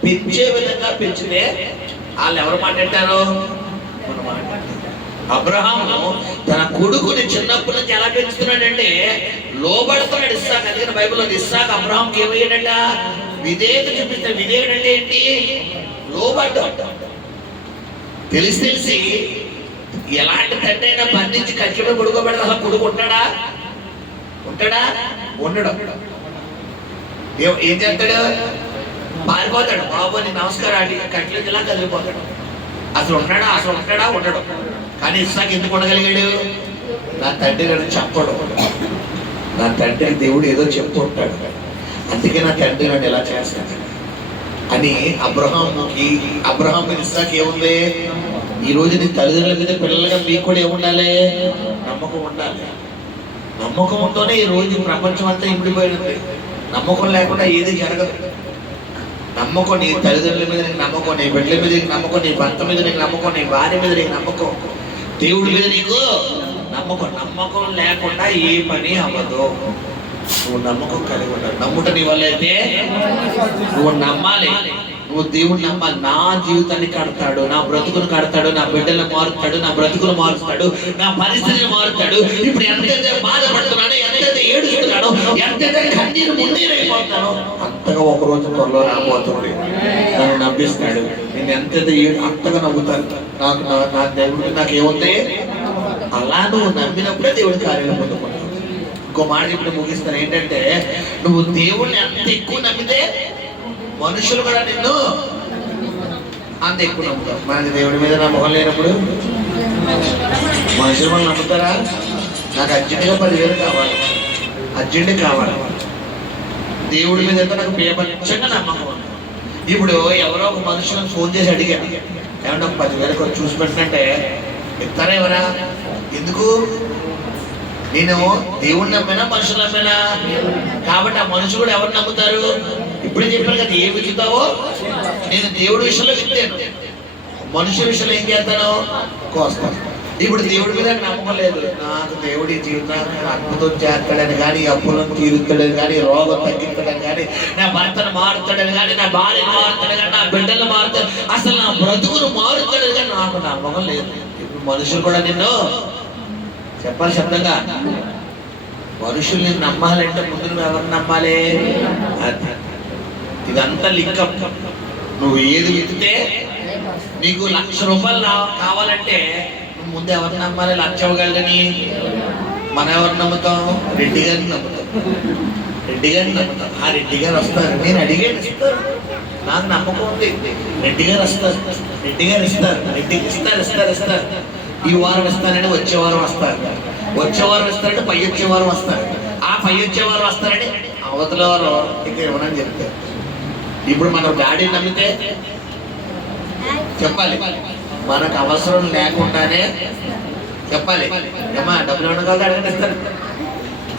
పెంచే విధంగా పెంచితే వాళ్ళు ఎవరు మాట్లాడతారు, అబ్రహాము తన కొడుకుని చిన్నప్పటి నుంచి ఎలా పెంచుతున్నాడంటే లోబడుతున్నాడు. ఇస్సాకు, అందుకని బైబిల్లో ఇస్సాకు అబ్రహాంకి ఏమయ్యాడట, విధేయత చూపిస్తాడు. విధేయుడు అంటే ఏంటి, లోబడ్డం. తెలిసి ఎలాంటి తండ్రి అయినా బంధించి కట్టిలో పడుకోబెడతా అలా కొడుకు ఉంటాడా, ఉండడు. ఏం చేస్తాడు, పారిపోతాడు. బాబు నీ నమస్కారం అడిగి కట్లో ఇలా కదిలిపోతాడు. అసలు ఉంటాడా ఉండడు. కానీ ఇస్సాకు ఎందుకు ఉండగలిగాడు, నా తండ్రి నన్ను చెప్పడు, నా తండ్రి దేవుడు ఏదో చెప్తూ ఉంటాడు, అందుకే నా తండ్రి నన్ను ఎలా చేస్తాడు అని. అబ్రహాం మీద ఇస్సాకు ఏముంది, ఈ రోజు నీ తల్లిదండ్రుల మీద పిల్లలుగా మీకు కూడా ఏముండాలి, నమ్మకం ఉండాలి. నమ్మకం ఉంటేనే ఈ రోజు ప్రపంచం అంతా ఇమిడిపోయింది. నమ్మకం లేకుండా ఏది జరగదు. నమ్మకం, నీ తల్లిదండ్రుల మీద నీకు నమ్మకం, నీ బిడ్డల మీద నీకు నమ్మకం, నీ భర్త మీద నీకు నమ్మకం, నీ భార్య మీద నీకు నమ్మకం, దేవుడి మీద నీకు నమ్మకం. నమ్మకం లేకుండా ఏ పని అవ్వదు. నువ్వు నమ్మకం కలిగి ఉండాలి. నమ్ముట నీ వల్ల అయితే నువ్వు నమ్మాలి, నువ్వు దేవుడిని నమ్మాలి. నా జీవితాన్ని కడతాడు, నా బ్రతుకును కడతాడు, నా బిడ్డలను మారుతాడు, నా బ్రతుకును మారుస్తాడు, నా పరిస్థితిని మారుతాడు. ఇప్పుడు ఎంతైతే బాధపడుతున్నాడో, ఎంతైతే ఏడుస్తున్నాడో, ఎంతైతే కన్నీరు మున్నీరైపోతాడో అంతగా ఒకరోజు త్వరలో రాబోతుంది. నన్ను నవ్విస్తాడు. నేను ఎంతైతే అంతగా నవ్వుతాను. నా దేవుడు నాకేముంది, అలా నువ్వు నమ్మినప్పుడే దేవుడి కార్యాలు పొందుకుంటావు. ఇంకో మాట ఇప్పుడు ముగిస్తాను ఏంటంటే, నువ్వు దేవుడిని ఎంత ఎక్కువ నమ్మితే మనుషులు కూడా నిన్ను అంత ఎక్కువ నమ్ముతారు. మనకి దేవుడి మీద నమ్మకం లేనప్పుడు మనుషులు మనం నమ్ముతారా? నాకు అర్జెంటుగా 10,000 కావాలి, అర్జెంట్ కావాలి. దేవుడి మీద అయితే నాకు బేపచ్చంగా నమ్మకం. ఇప్పుడు ఎవరో ఒక మనుషులను ఫోన్ చేసి అడిగాను, ఏమంటే ఒక 10,000 కొంచెం చూసి పెట్టినట్టే ఇస్తారా ఎవరా? ఎందుకు? నేను దేవుడిని నమ్మినా మనుషులు నమ్మినా కాబట్టి ఆ మనుషులు కూడా ఎవరు నమ్ముతారు? ఇప్పుడే చెప్పాను కదా, ఏమి విత్తుతావో. నేను దేవుడి విషయంలో విత్తాను, మనుషుల విషయంలో ఏం చేస్తాను, కోస్తాను. ఇప్పుడు దేవుడి మీద నమ్మకం లేదు. నాకు దేవుడి జీవితాన్ని అద్భుతం చేస్తాడని కానీ, అప్పులను తీరుతాడని కానీ, రోగం తగ్గిస్తాడని కానీ, నా భర్తను మారుతాడని కానీ, నా భార్యను మారుతాడని కానీ, నా బిడ్డలు మారుతాడు, అసలు నా బ్రతుకును మారుతాడని కానీ నాకు నమ్మకం లేదు. ఇప్పుడు మనుషులు కూడా నిన్ను చెప్పాలి శబ్దంగా, మనుషుల్ని నమ్మాలంటే ముందు నువ్వు ఎవరిని నమ్మాలి? ఇదంతా లింకప్. నువ్వు ఏది విత్తితే నీకు 1,00,000 రూపాయలు కావాలంటే నువ్వు ముందు ఎవరిని నమ్మాలి? 1,00,000 ఇవ్వగలని. మనం ఎవరిని నమ్ముతాం? రెడ్డి గారిని నమ్ముతాం. ఆ రెడ్డి గారు వస్తారు, నేను అడిగాను ఇస్తారు, నాకు నమ్మకం ఉంది. రెడ్డి గారు వస్తారు, రెడ్డి గారు ఇస్తారు, రెడ్డికి ఇస్తారు. ఈ వారం ఇస్తానంటే వచ్చే వారం వస్తారు, వచ్చే వారం ఇస్తారంటే పై వచ్చే వారం వస్తారు, ఆ పై వచ్చే వారం వస్తారంటే అవతల వారం ఇక ఇవ్వనని చెప్తారు. ఇప్పుడు మనం డాడీని నమ్మితే చెప్పాలి, మనకు అవసరం లేకుండానే చెప్పాలి, ఏమా డబ్బులు ఇవ్వడం కాదు అడగండి ఇస్తారు.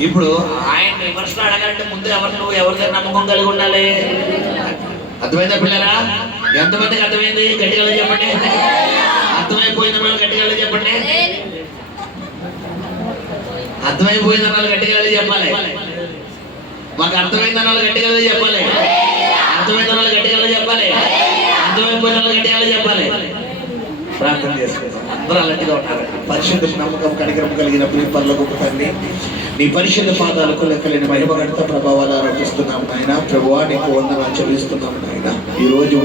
ఇప్పుడు ఆయన రివర్స్లో అడగాలంటే ముందు నువ్వు ఎవరి దగ్గర నమ్మకం కలిగి ఉండాలి. అర్థమైందా పిల్లరా? ఎంతమందికి అర్థమైంది? గట్టిగా చెప్పండి. అర్థమైపోయింది వాళ్ళు గట్టిగా చెప్పండి. అర్థమైపోయింది వాళ్ళు గట్టిగా చెప్పాలి. మాకు అర్థమైంది వాళ్ళు గట్టిగా చెప్పాలి. అర్థమైంది వాళ్ళు గట్టిగా చెప్పాలి. అర్థమైపోయిన వాళ్ళు గట్టిగా చెప్పాలి. ప్రార్థన చేసుకుంటాం. అందరూ అలాంటిగా ఉంటారు. పరిశుద్ధ నమ్మకం కనికరం కలిగిన ప్రియపరులకు తండ్రి, నీ పరిశుద్ధ పాదాలకు లెక్కలేని మహిమ గణిత ప్రభావాలు ఆరోపిస్తున్నాం నాయన. ప్రభువా నీకు వందనాలు చెల్లిస్తున్నాం నాయన. ఈ రోజు